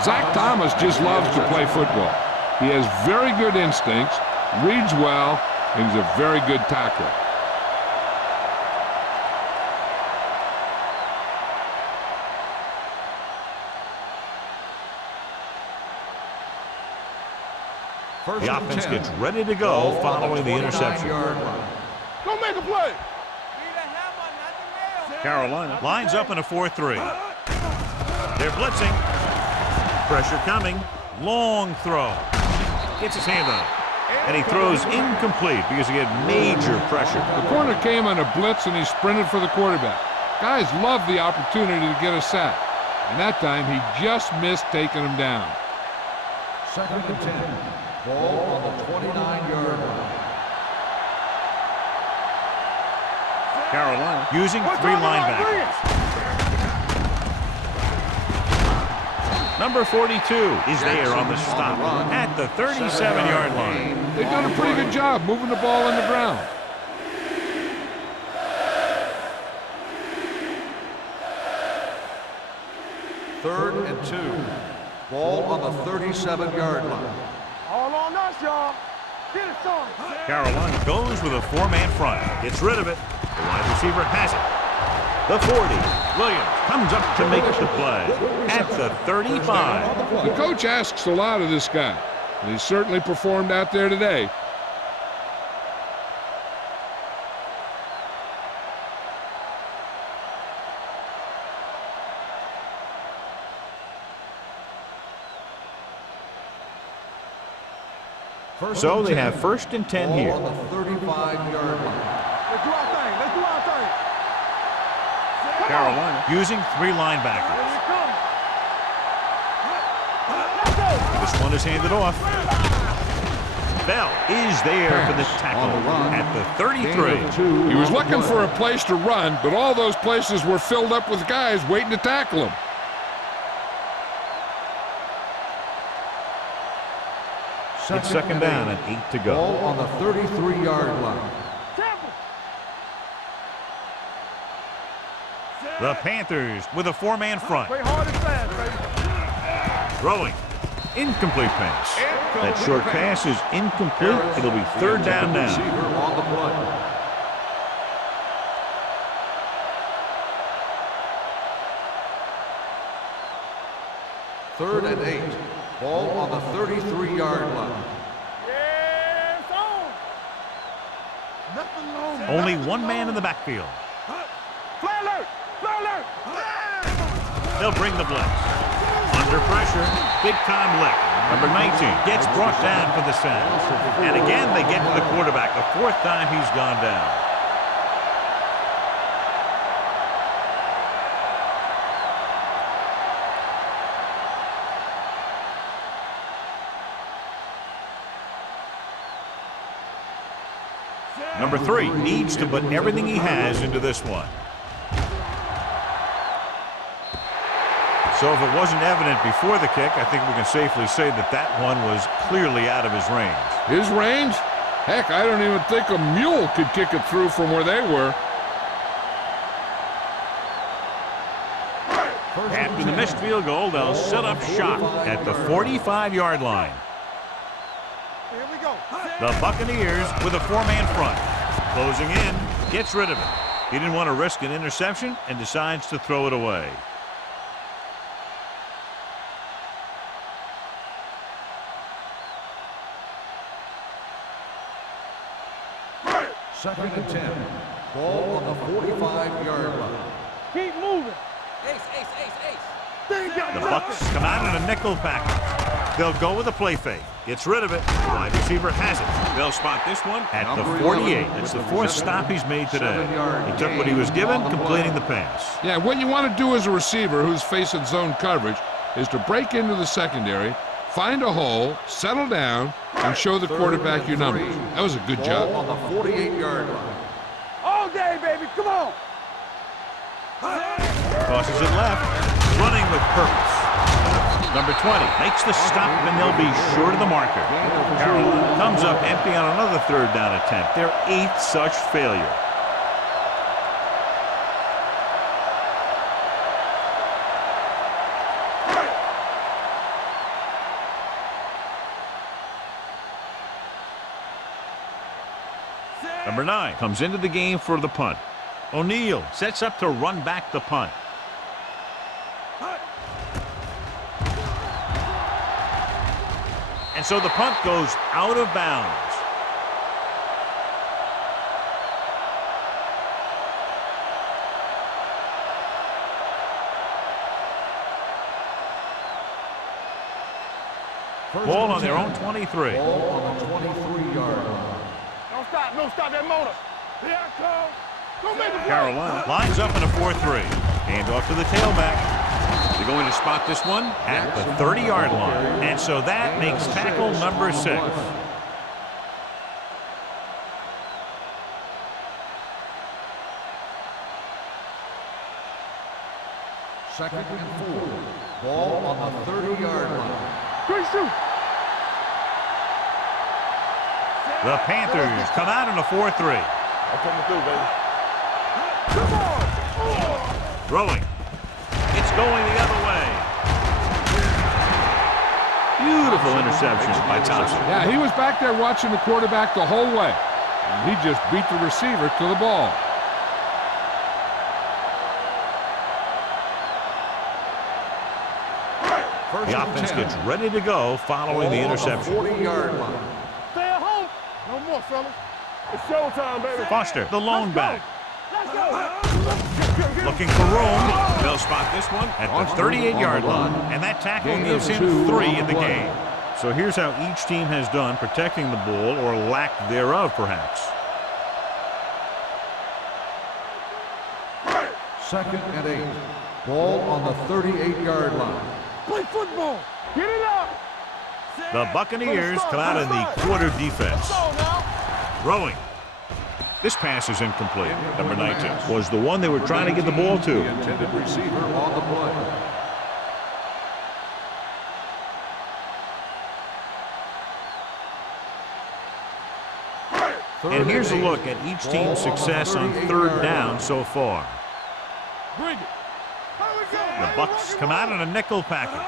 Zach Thomas just loves to play football. He has very good instincts, reads well, and he's a very good tackler. The offense gets ready to go following the interception. Go make a play. Carolina lines up in a 4-3. They're blitzing. Pressure coming. Long throw. Gets his hand on it. And he throws incomplete because he had major pressure. The corner came on a blitz and he sprinted for the quarterback. Guys love the opportunity to get a sack. And that time he just missed taking him down. 2nd and 10. Ball on the 29-yard line. Carolina using 3 linebackers. Number 42 is there on the stop at the 37-yard line. They've done a pretty good job moving the ball on the ground. Third and 2. Ball on the 37-yard line. All on us, y'all. Get it, son. Carolina goes with a 4-man front. Gets rid of it. The wide receiver has it. The 40. Williams comes up to make the play at the 35. The coach asks a lot of this guy, and he certainly performed out there today. So they have 1st and 10 here. On the 35-yard line. Let's do our thing. Let's do our thing. Carolina using 3 linebackers. Here we come. Let's go. This one is handed off. Bell is there for the tackle at the 33. He was looking for a place to run, but all those places were filled up with guys waiting to tackle him. It's 2nd down and 8 to go. Ball on the 33-yard line. The Panthers with a 4-man front. Play hard and fast, baby. Throwing. Incomplete pass. That short pass is incomplete. It'll be 3rd down now. Receiver on the play. Third and 8. Ball on the 33-yard line. Yes, on. Nothing long. Only 1 man in the backfield. Fly alert. Fly alert. They'll bring the blitz. Under pressure, big-time lick. Number 19 gets brought down for the sack. And again, they get to the quarterback. The 4th time he's gone down. Number 3 needs to put everything he has into this one. So if it wasn't evident before the kick, I think we can safely say that that one was clearly out of his range. His range? Heck, I don't even think a mule could kick it through from where they were. After the missed field goal, they'll set up shop at the 45-yard line. Here we go. The Buccaneers with a 4-man front. Closing in, gets rid of it. He didn't want to risk an interception and decides to throw it away. Second and 10. Ball on the 45-yard line. Keep moving. The Bucs come out in a nickel package. They'll go with a play fake. Gets rid of it. The wide receiver has it. They'll spot this one at the 48. It's the 4th stop he's made today. He took what he was given, completing the pass. Yeah, what you want to do as a receiver who's facing zone coverage is to break into the secondary, find a hole, settle down, and show the quarterback your numbers. That was a good job. Ball on the 48-yard line. All day, baby. Come on. Tosses it left. Running with purpose. Number 20 makes the stop, and they'll be short of the marker. Carolina comes up empty on another 3rd down attempt. Their 8th such failure. Number 9 comes into the game for the punt. O'Neal sets up to run back the punt. And so the punt goes out of bounds. Ball on their own 23. Ball on the 23-yard line. Don't stop. Don't stop that motor. Here I come. Don't make it. Carolina lines up in a 4-3. Hand off to the tailback. They're going to spot this one at the 30-yard line. And so that makes tackle number 6. Second and 4. Ball on the 30-yard line. Quick shoot. The Panthers come out in a 4-3. I'm coming through, baby. Come on. Throwing. It's going the other way. Beautiful interception by Thompson. Yeah, he was back there watching the quarterback the whole way. And he just beat the receiver to the ball. The offense gets ready to go following the interception. 40-yard line. Stay at home. No more, fellas. It's showtime, baby. Foster, the lone back. Let's go. Looking for room. They'll spot this one at the 38-yard line. And that tackle gives him 3 in the game. So here's how each team has done protecting the ball, or lack thereof, perhaps. 2nd and 8. Ball on the 38-yard line. Play football. Get it up. The Buccaneers come out in the quarter defense. Throwing. This pass is incomplete. Number 19 was the one they were trying to get the ball to. The intended receiver on the play. And here's a look at each team's success on 3rd down so far. Bring it. The Bucs come out in a nickel package.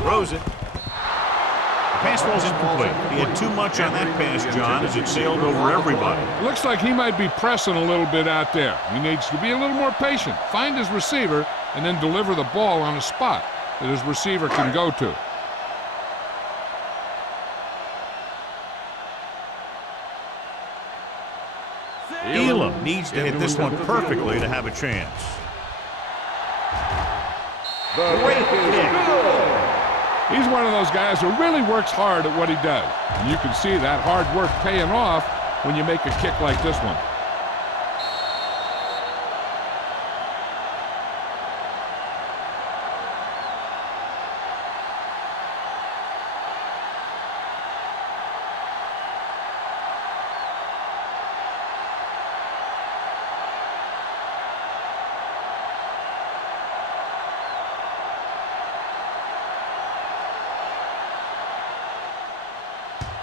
Throws it. The pass ball's incomplete. He had too much on that pass, John, as it sailed over everybody. Looks like he might be pressing a little bit out there. He needs to be a little more patient, find his receiver, and then deliver the ball on a spot that his receiver can go to. Elam needs to hit this one perfectly to have a chance. Great kick. He's one of those guys who really works hard at what he does. And you can see that hard work paying off when you make a kick like this one.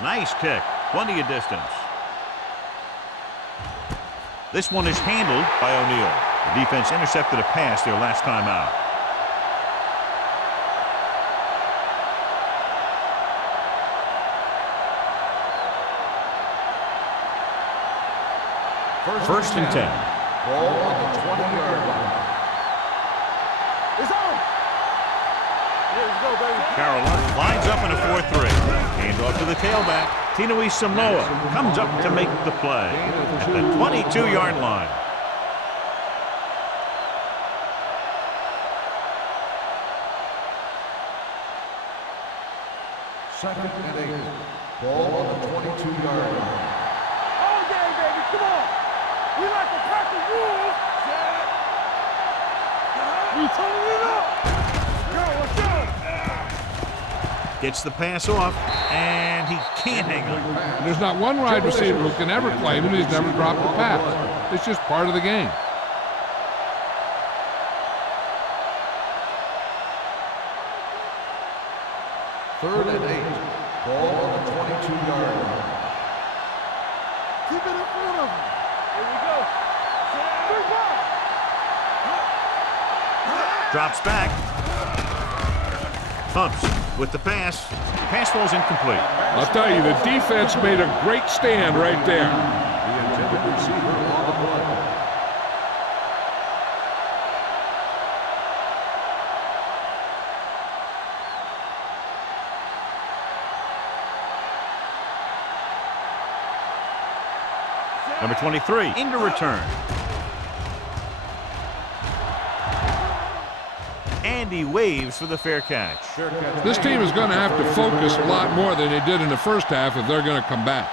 Nice kick. Plenty of distance. This one is handled by O'Neal. The defense intercepted a pass their last time out. First and 10. Ball on the 20-yard line. It's on. Here we go, baby. Carolina lines up in a 4-3. Hand off to the tailback. Tinui Samoa comes up to make the play at the 22-yard line. Second and 8. Ball on the 22-yard line. All day, baby. Come on. We like to practice rules. We turning it up. Go, let's go. Gets the pass off, and he can't hang on. There's not one wide receiver who can ever claim that he's never dropped a pass. It's just part of the game. Third and 8. Ball on the 22-yard line. Keep it in front of him. Here we go. Bring back. Drops back. Pumps with the pass. Pass ball's incomplete. I'll tell you, the defense made a great stand right there. The intended receiver on the play. Number 23 into return. And he waves for the fair catch. This team is going to have to focus a lot more than they did in the first half if they're going to come back.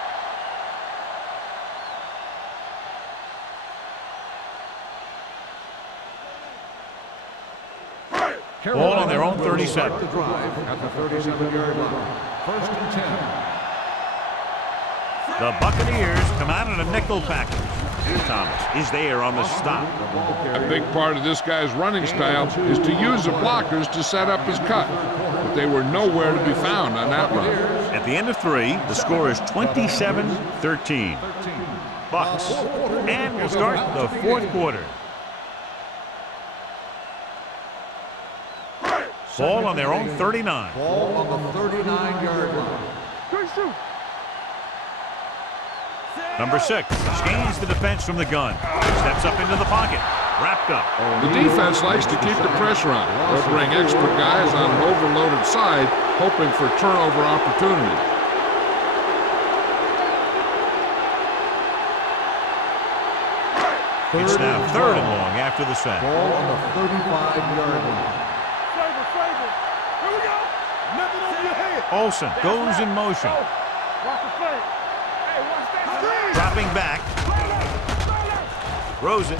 Ball on their own 37. The drive at the 37-yard line. First and 10. The Buccaneers come out in a nickel package. Thomas is there on the stop. A big part of this guy's running style is to use the blockers to set up his cut. But they were nowhere to be found on that run. At the end of 3, the score is 27-13. Bucks. And we'll start the 4th quarter. Ball on their own 39. Ball on the 39-yard line. Good shoot. Number 6 scans the defense from the gun. Steps up into the pocket. Wrapped up. The defense likes to keep the pressure on. They'll bring extra guys on an overloaded side, hoping for turnover opportunity. It's now 3rd and long after the sack. Ball on the 35-yard line. Flavor. Here we go. Olsen goes in motion. Watch the play. Hey, watch that. Dropping back. Throws it.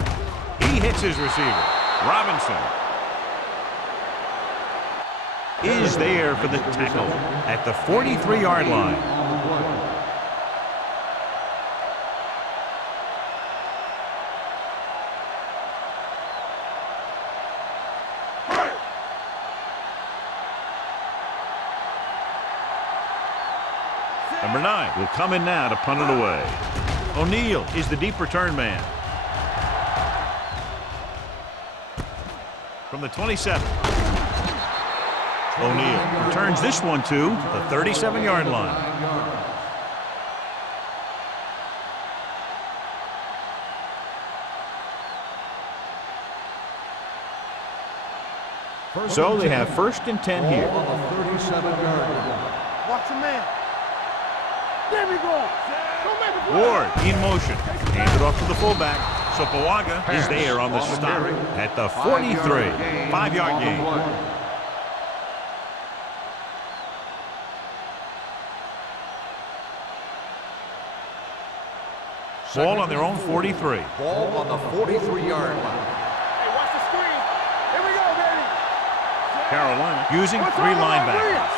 He hits his receiver. Robinson is there for the tackle at the 43-yard line. Number 9 will come in now to punt it away. O'Neal is the deep return man. From the 27. O'Neal returns this one to the 37-yard line. So they have 1st and 10 here. On the 37-yard line. Watch the man. There we go. Don't make it. Ward in motion. Hands it off to the fullback. Sopoaga is there on the stop at the 43. 5-yard gain. Ball on their own 43. Ball on the 43-yard line. Hey, watch the screen. Here we go, baby. Carolina using What's 3 on the linebackers.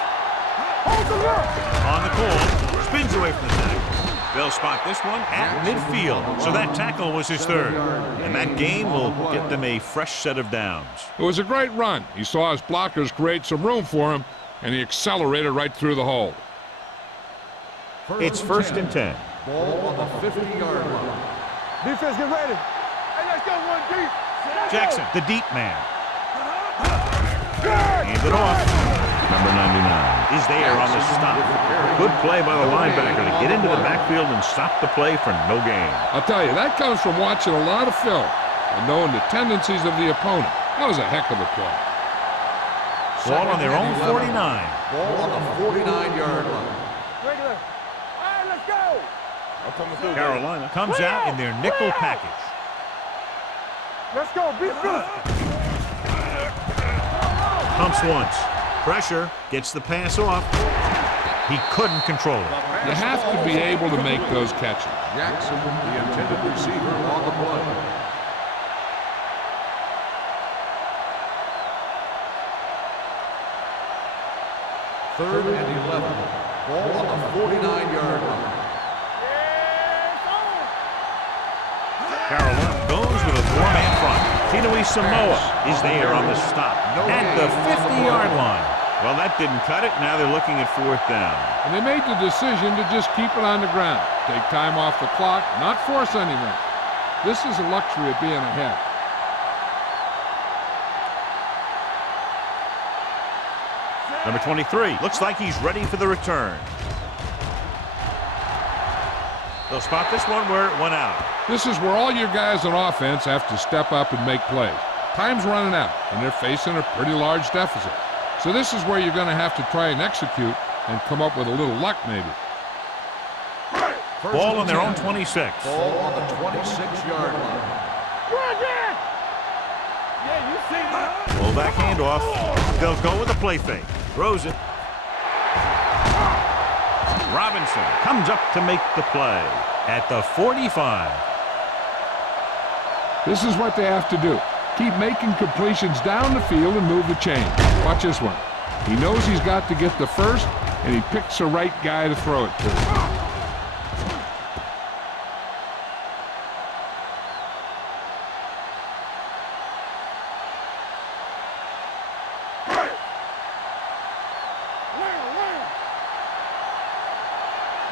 Hold the look. On the call, spins away from the tackle. They'll spot this one at midfield. So that tackle was his 3rd. And that gain will get them a fresh set of downs. It was a great run. He saw his blockers create some room for him, and he accelerated right through the hole. It's 1st and 10. Ball on the 50-yard line. Defense, get ready. Hey, let's go one deep. Jackson, the deep man. Hands it off. Number 99 is there on the stop. Good play by the linebacker to get into the backfield and stop the play for no gain. I'll tell you, that comes from watching a lot of film and knowing the tendencies of the opponent. That was a heck of a play. Ball on their own 49. Ball on the 49-yard line. Regular. All right, let's go. I'm coming through. Carolina comes out in their nickel package. Let's go. Be physical. Pumps once. Pressure. Gets the pass off. He couldn't control it. You have to be able to make those catches. Jackson, the intended receiver, on the play. Third and 11. Ball on the 49-yard line. Carolina goes with a 4-man front. Tinui Samoa is there on the stop at the 50-yard line. Well, that didn't cut it. Now they're looking at 4th down. And they made the decision to just keep it on the ground. Take time off the clock, not force anything. This is a luxury of being ahead. Number 23 looks like he's ready for the return. They'll spot this one where it went out. This is where all your guys on offense have to step up and make plays. Time's running out, and they're facing a pretty large deficit. So this is where you're going to have to try and execute and come up with a little luck maybe. Ball on their own 26. Ball on the 26-yard line. Yeah, you see that? Fullback handoff. They'll go with a play fake. Throws it. Robinson comes up to make the play at the 45. This is what they have to do. Keep making completions down the field and move the chain. Watch this one. He knows he's got to get the first, and he picks the right guy to throw it to.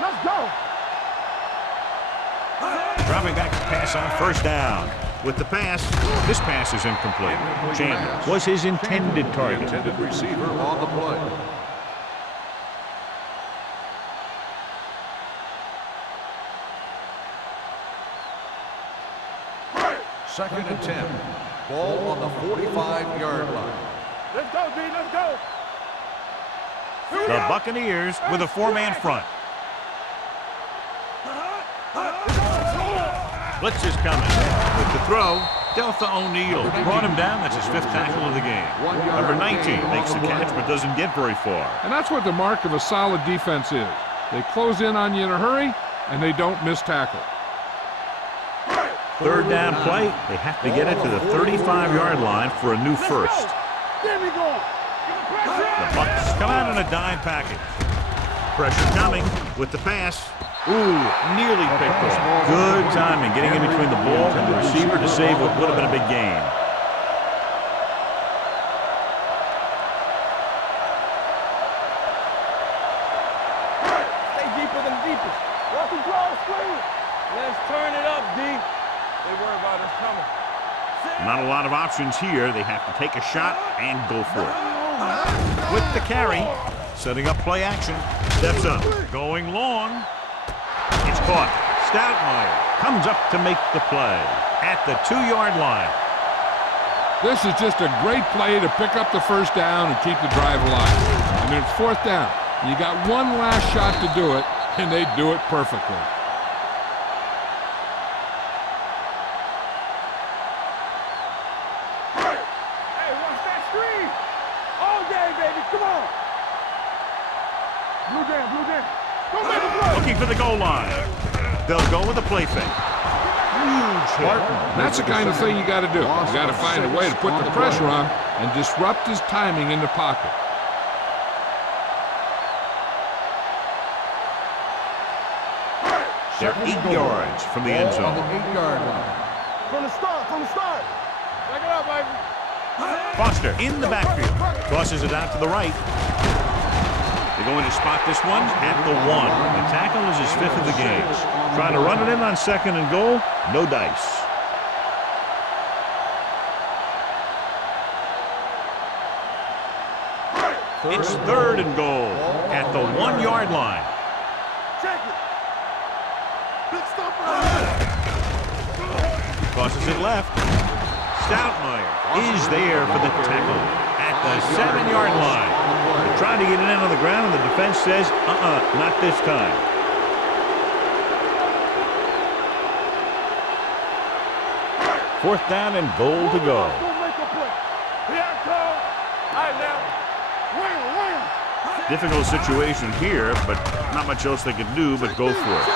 Let's go. Dropping back to pass on 1st down. With the pass, this pass is incomplete. Chandler was his intended The target. intended receiver on the play. Second and 10. Ball on the 45-yard line. Let's go, D. Let's go. The Buccaneers with a 4-man front. Blitz is coming. With the throw, Delta O'Neal brought him down. That's his 5th tackle of the game. Number 19 makes the catch but doesn't get very far. And that's what the mark of a solid defense is. They close in on you in a hurry, and they don't miss tackle. 3rd down play. They have to get it to the 35-yard line for a new first. The Bucs come out in a dime package. Pressure coming with the pass. Ooh, nearly picked off. Good timing, getting in between the ball and the receiver to save what would have been a big gain. Stay deeper than deepest. Watch the draw screen. Let's turn it up, D. They worry about us coming. Not a lot of options here. They have to take a shot and go for it. With the carry, setting up play action. Steps up, going long. It's caught. Stoutmeyer comes up to make the play at the 2-yard line. This is just a great play to pick up the first down and keep the drive alive. I mean, it's 4th down. You got one last shot to do it, and they do it perfectly. Hey, watch that screen. All day, baby. Come on. Blue jam, blue jam. Go make a play. Looking for the goal line. They'll go with a play fake. Huge hit. That's the kind of thing you got to do. You got to find a way to put the pressure on and disrupt his timing in the pocket. They're 8 yards from the end zone. On the 8-yard line. From the start, from the start. Back it up, baby. Foster in the backfield. Crosses it out to the right. They're going to spot this one at the 1. The tackle is his 5th of the game. Trying to run it in on 2nd and goal. No dice. It's 3rd and goal at the 1-yard line. Check it. Big stopper. Crosses it left. Stoutmeyer is there for the tackle at the 7-yard line. They're trying to get it in on the ground, and the defense says, not this time. Fourth down and goal to go. Difficult situation here, but not much else they can do but go for it.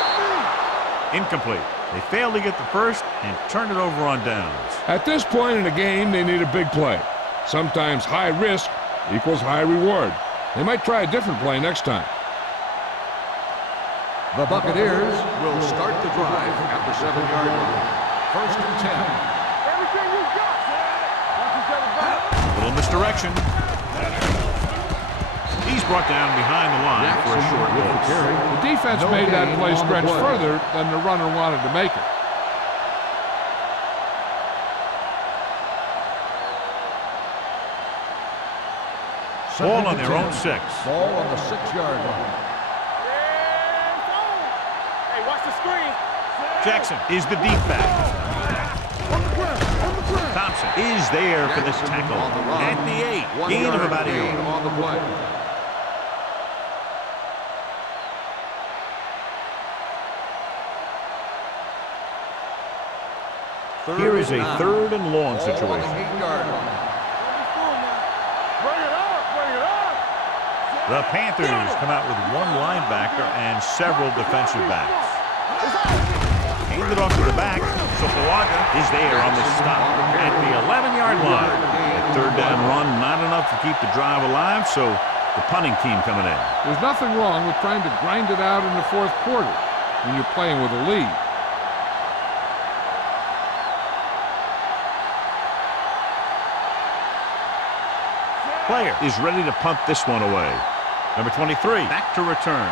Incomplete. They fail to get the first and turn it over on downs. At this point in the game, they need a big play. Sometimes high risk equals high reward. They might try a different play next time. The Buccaneers will start the drive at the 7-yard line. 1st and 10. Everything you got, Little misdirection. He's brought down behind the line for a short loss. The defense made that play stretch further than the runner wanted to make it. Ball on their own 6. Ball on the 6-yard line. Hey, watch the screen. Jackson is the deep back. Thompson is there for this tackle at the 8. Gain of about a yard. On the play. Here is a 3rd and long Ball on the situation. 8-yard line. Bring it up, bring it up. The Panthers come out with 1 linebacker and several defensive backs. Handed off to the back, so Pawaga is there on the stop at the 11-yard line. That 3rd down run, not enough to keep the drive alive, so the punting team coming in. There's nothing wrong with trying to grind it out in the 4th quarter when you're playing with a lead. Player is ready to punt this one away. Number 23, back to return.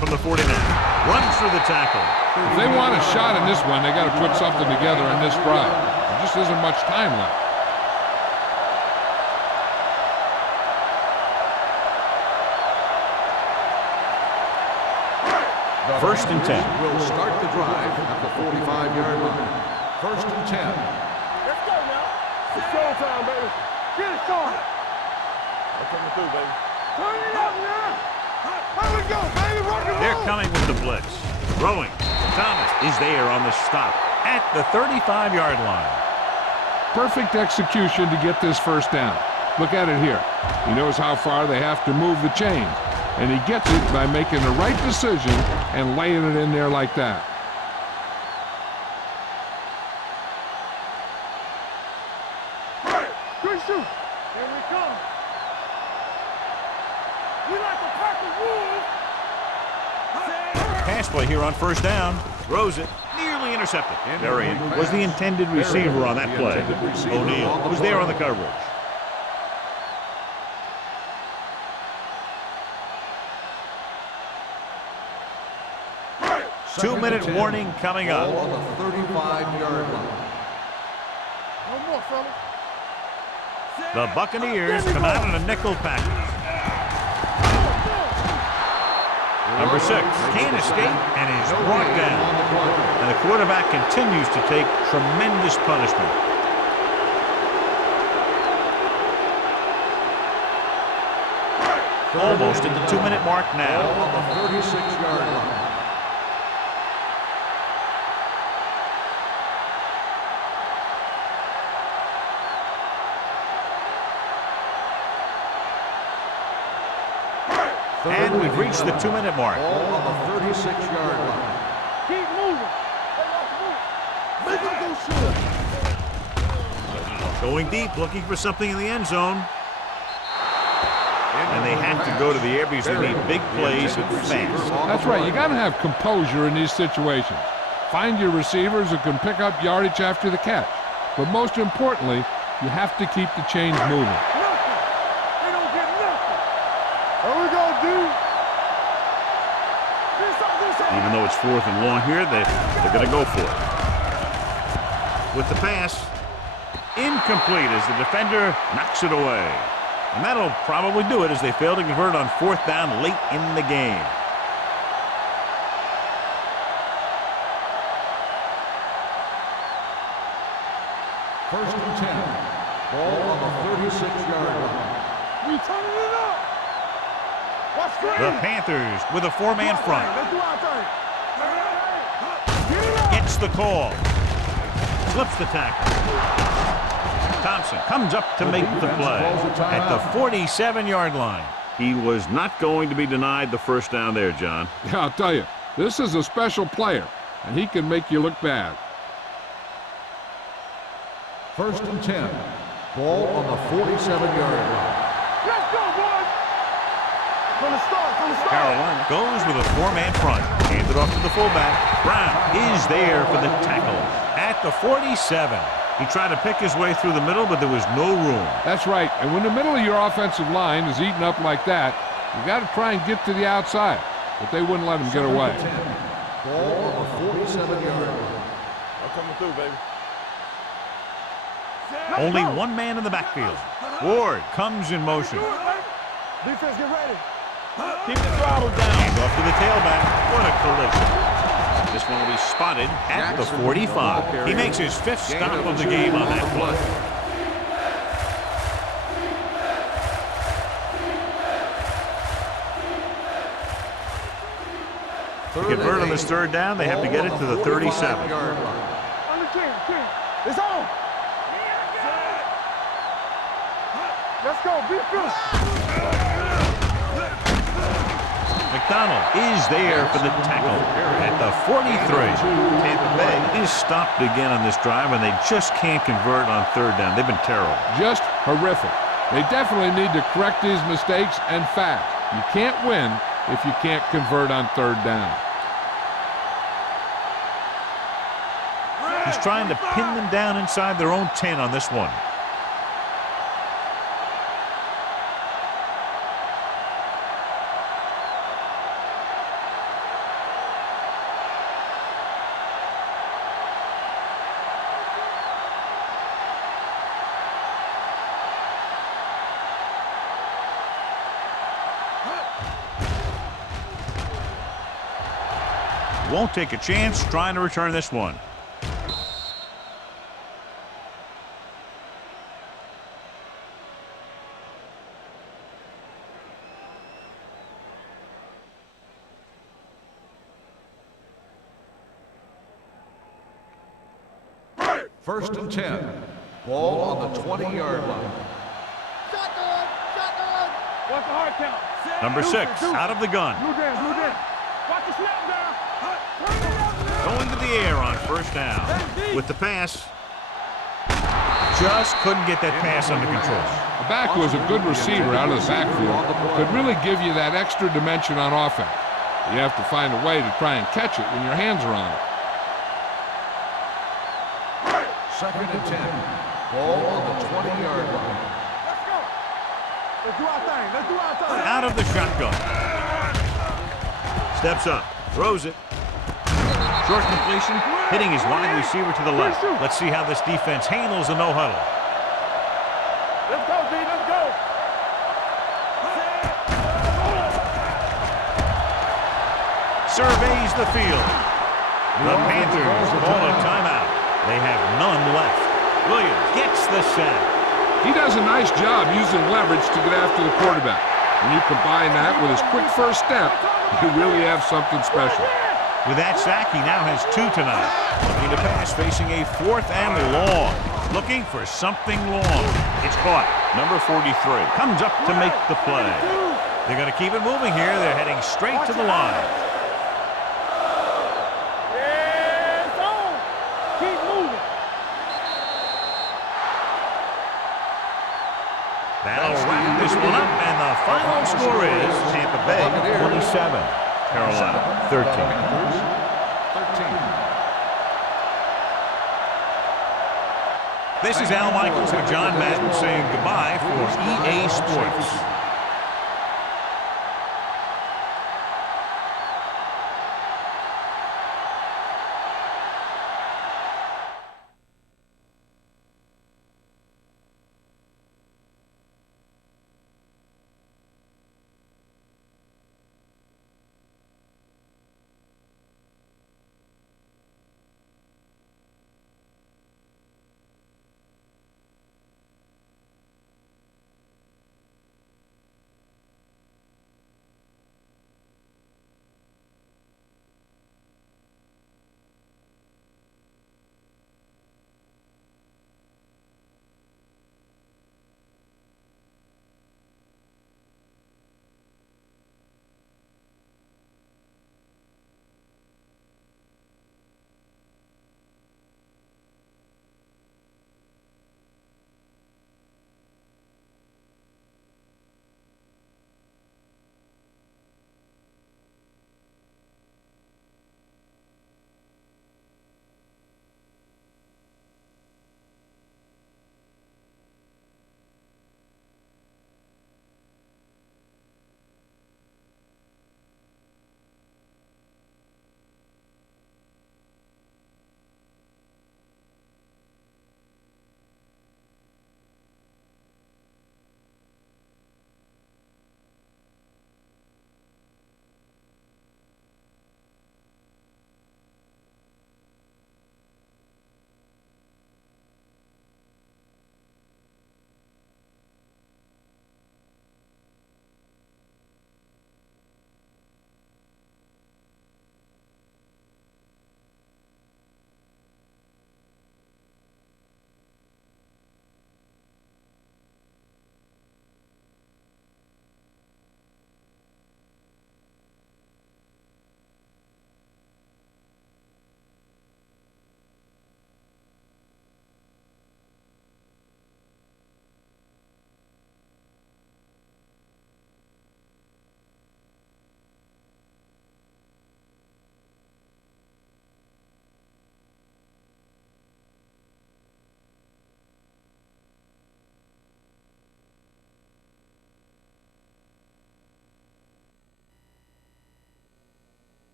From the 49, runs through the tackle. If they want a shot in this one, they got to put something together on this drive. There just isn't much time left. First and 10. Will start the drive at the 45-yard line. First and 10. Let's go now. It's showtime, baby. Get it started. I'm coming through, baby. Turn it up now. Here we go, baby. Rock and roll. They're coming with the blitz. Throwing. Thomas is there on the stop at the 35-yard line. Perfect execution to get this first down. Look at it here. He knows how far they have to move the chains, and he gets it by making the right decision and laying it in there like that. Good shoot. Here we come. We like the Parker Wolves. Pass play here on first down. Throws it. Nearly intercepted. Varian was the intended receiver on that play. O'Neal was there on the coverage. Two-minute warning coming Ball up. on the 35-yard line. No more, fella. The Buccaneers come out in a nickel package. Number 6 can't escape and is brought down. And the quarterback continues to take tremendous punishment. Almost at the 2-minute mark Ball now. on the 36-yard line. And we've reached the 2-minute mark. Ball on the 36-yard line. Keep moving. Make him go shoot. Going deep, looking for something in the end zone. And they have to go to the air because they need big plays and fast. That's right. You got to have composure in these situations. Find your receivers who can pick up yardage after the catch. But most importantly, you have to keep the chains moving. Nothing. They don't get nothing. Here we go, dude. Even though it's 4th and long here, they're going to go for it. With the pass, incomplete as the defender knocks it away. And that'll probably do it as they fail to convert on 4th down late in the game. First and 10. Ball on the 36-yard line. We turning it up. Watch screen. The Panthers with a 4-man front. Let's do our thing. Get it up. Gets the call. Slips the tackle. Thompson comes up to make the play at the 47-yard line. He was not going to be denied the first down there, John. Yeah, I'll tell you, this is a special player, and he can make you look bad. First and 10. Ball on the 47-yard line. Let's go, boys. From the start, from the start. Carolina goes with a 4-man front. Handed off to the fullback. Brown is there for the tackle at the 47. He tried to pick his way through the middle, but there was no room. That's right. And when the middle of your offensive line is eaten up like that, you got to try and get to the outside. But they wouldn't let him get away. Ball on the 47-yard line. I'm coming through, baby. Only one man in the backfield. Ward comes in motion. Defense, get ready. Keep the throttle down. Hand off to the tailback. What a collision. This one will be spotted at the 45. He makes his 5th stop of the game on that play. To convert on this 3rd down, they have to get it to the 37. On the 10. It's on. Let's go. Be fierce. McDonald is there for the tackle at the 43. Tampa Bay is stopped again on this drive, and they just can't convert on 3rd down. They've been terrible. Just horrific. They definitely need to correct these mistakes and fast. You can't win if you can't convert on 3rd down. He's trying to pin them down inside their own 10 on this one. Won't take a chance trying to return this one. First and 10. Ball on the 20-yard line. Shotgun. Shotgun. What's the hard count? Number 6 out of the gun. Blue down. Blue down. Watch the snap down. Turn it up now. Going to the air on first down. With the pass. Just couldn't get that pass under control. The back was a good receiver out of the backfield. Could really give you that extra dimension on offense. You have to find a way to try and catch it when your hands are on it. Second and 10. Ball on the 20-yard line. Let's go. Let's do our thing. Let's do our thing. Out of the shotgun. Steps up. Throws it. Short completion. Hitting his wide receiver to the left. Let's see how this defense handles a no-huddle. Let's go, D. Let's go. Surveys the field. The Panthers call a timeout. They have none left. Williams gets the sack. He does a nice job using leverage to get after the quarterback. When you combine that with his quick first step, you really have something special. With that sack, he now has 2 tonight. Looking to pass, facing a 4th and long. Looking for something long. It's caught. Number 43 comes up to make the play. They're going to keep it moving here. They're heading straight to the line. Yes, on. Keep moving. That'll wrap this one up, and the final score is Tampa Bay 27. Carolina 13. 13. This is Al Michaels and John Madden saying goodbye for EA Sports.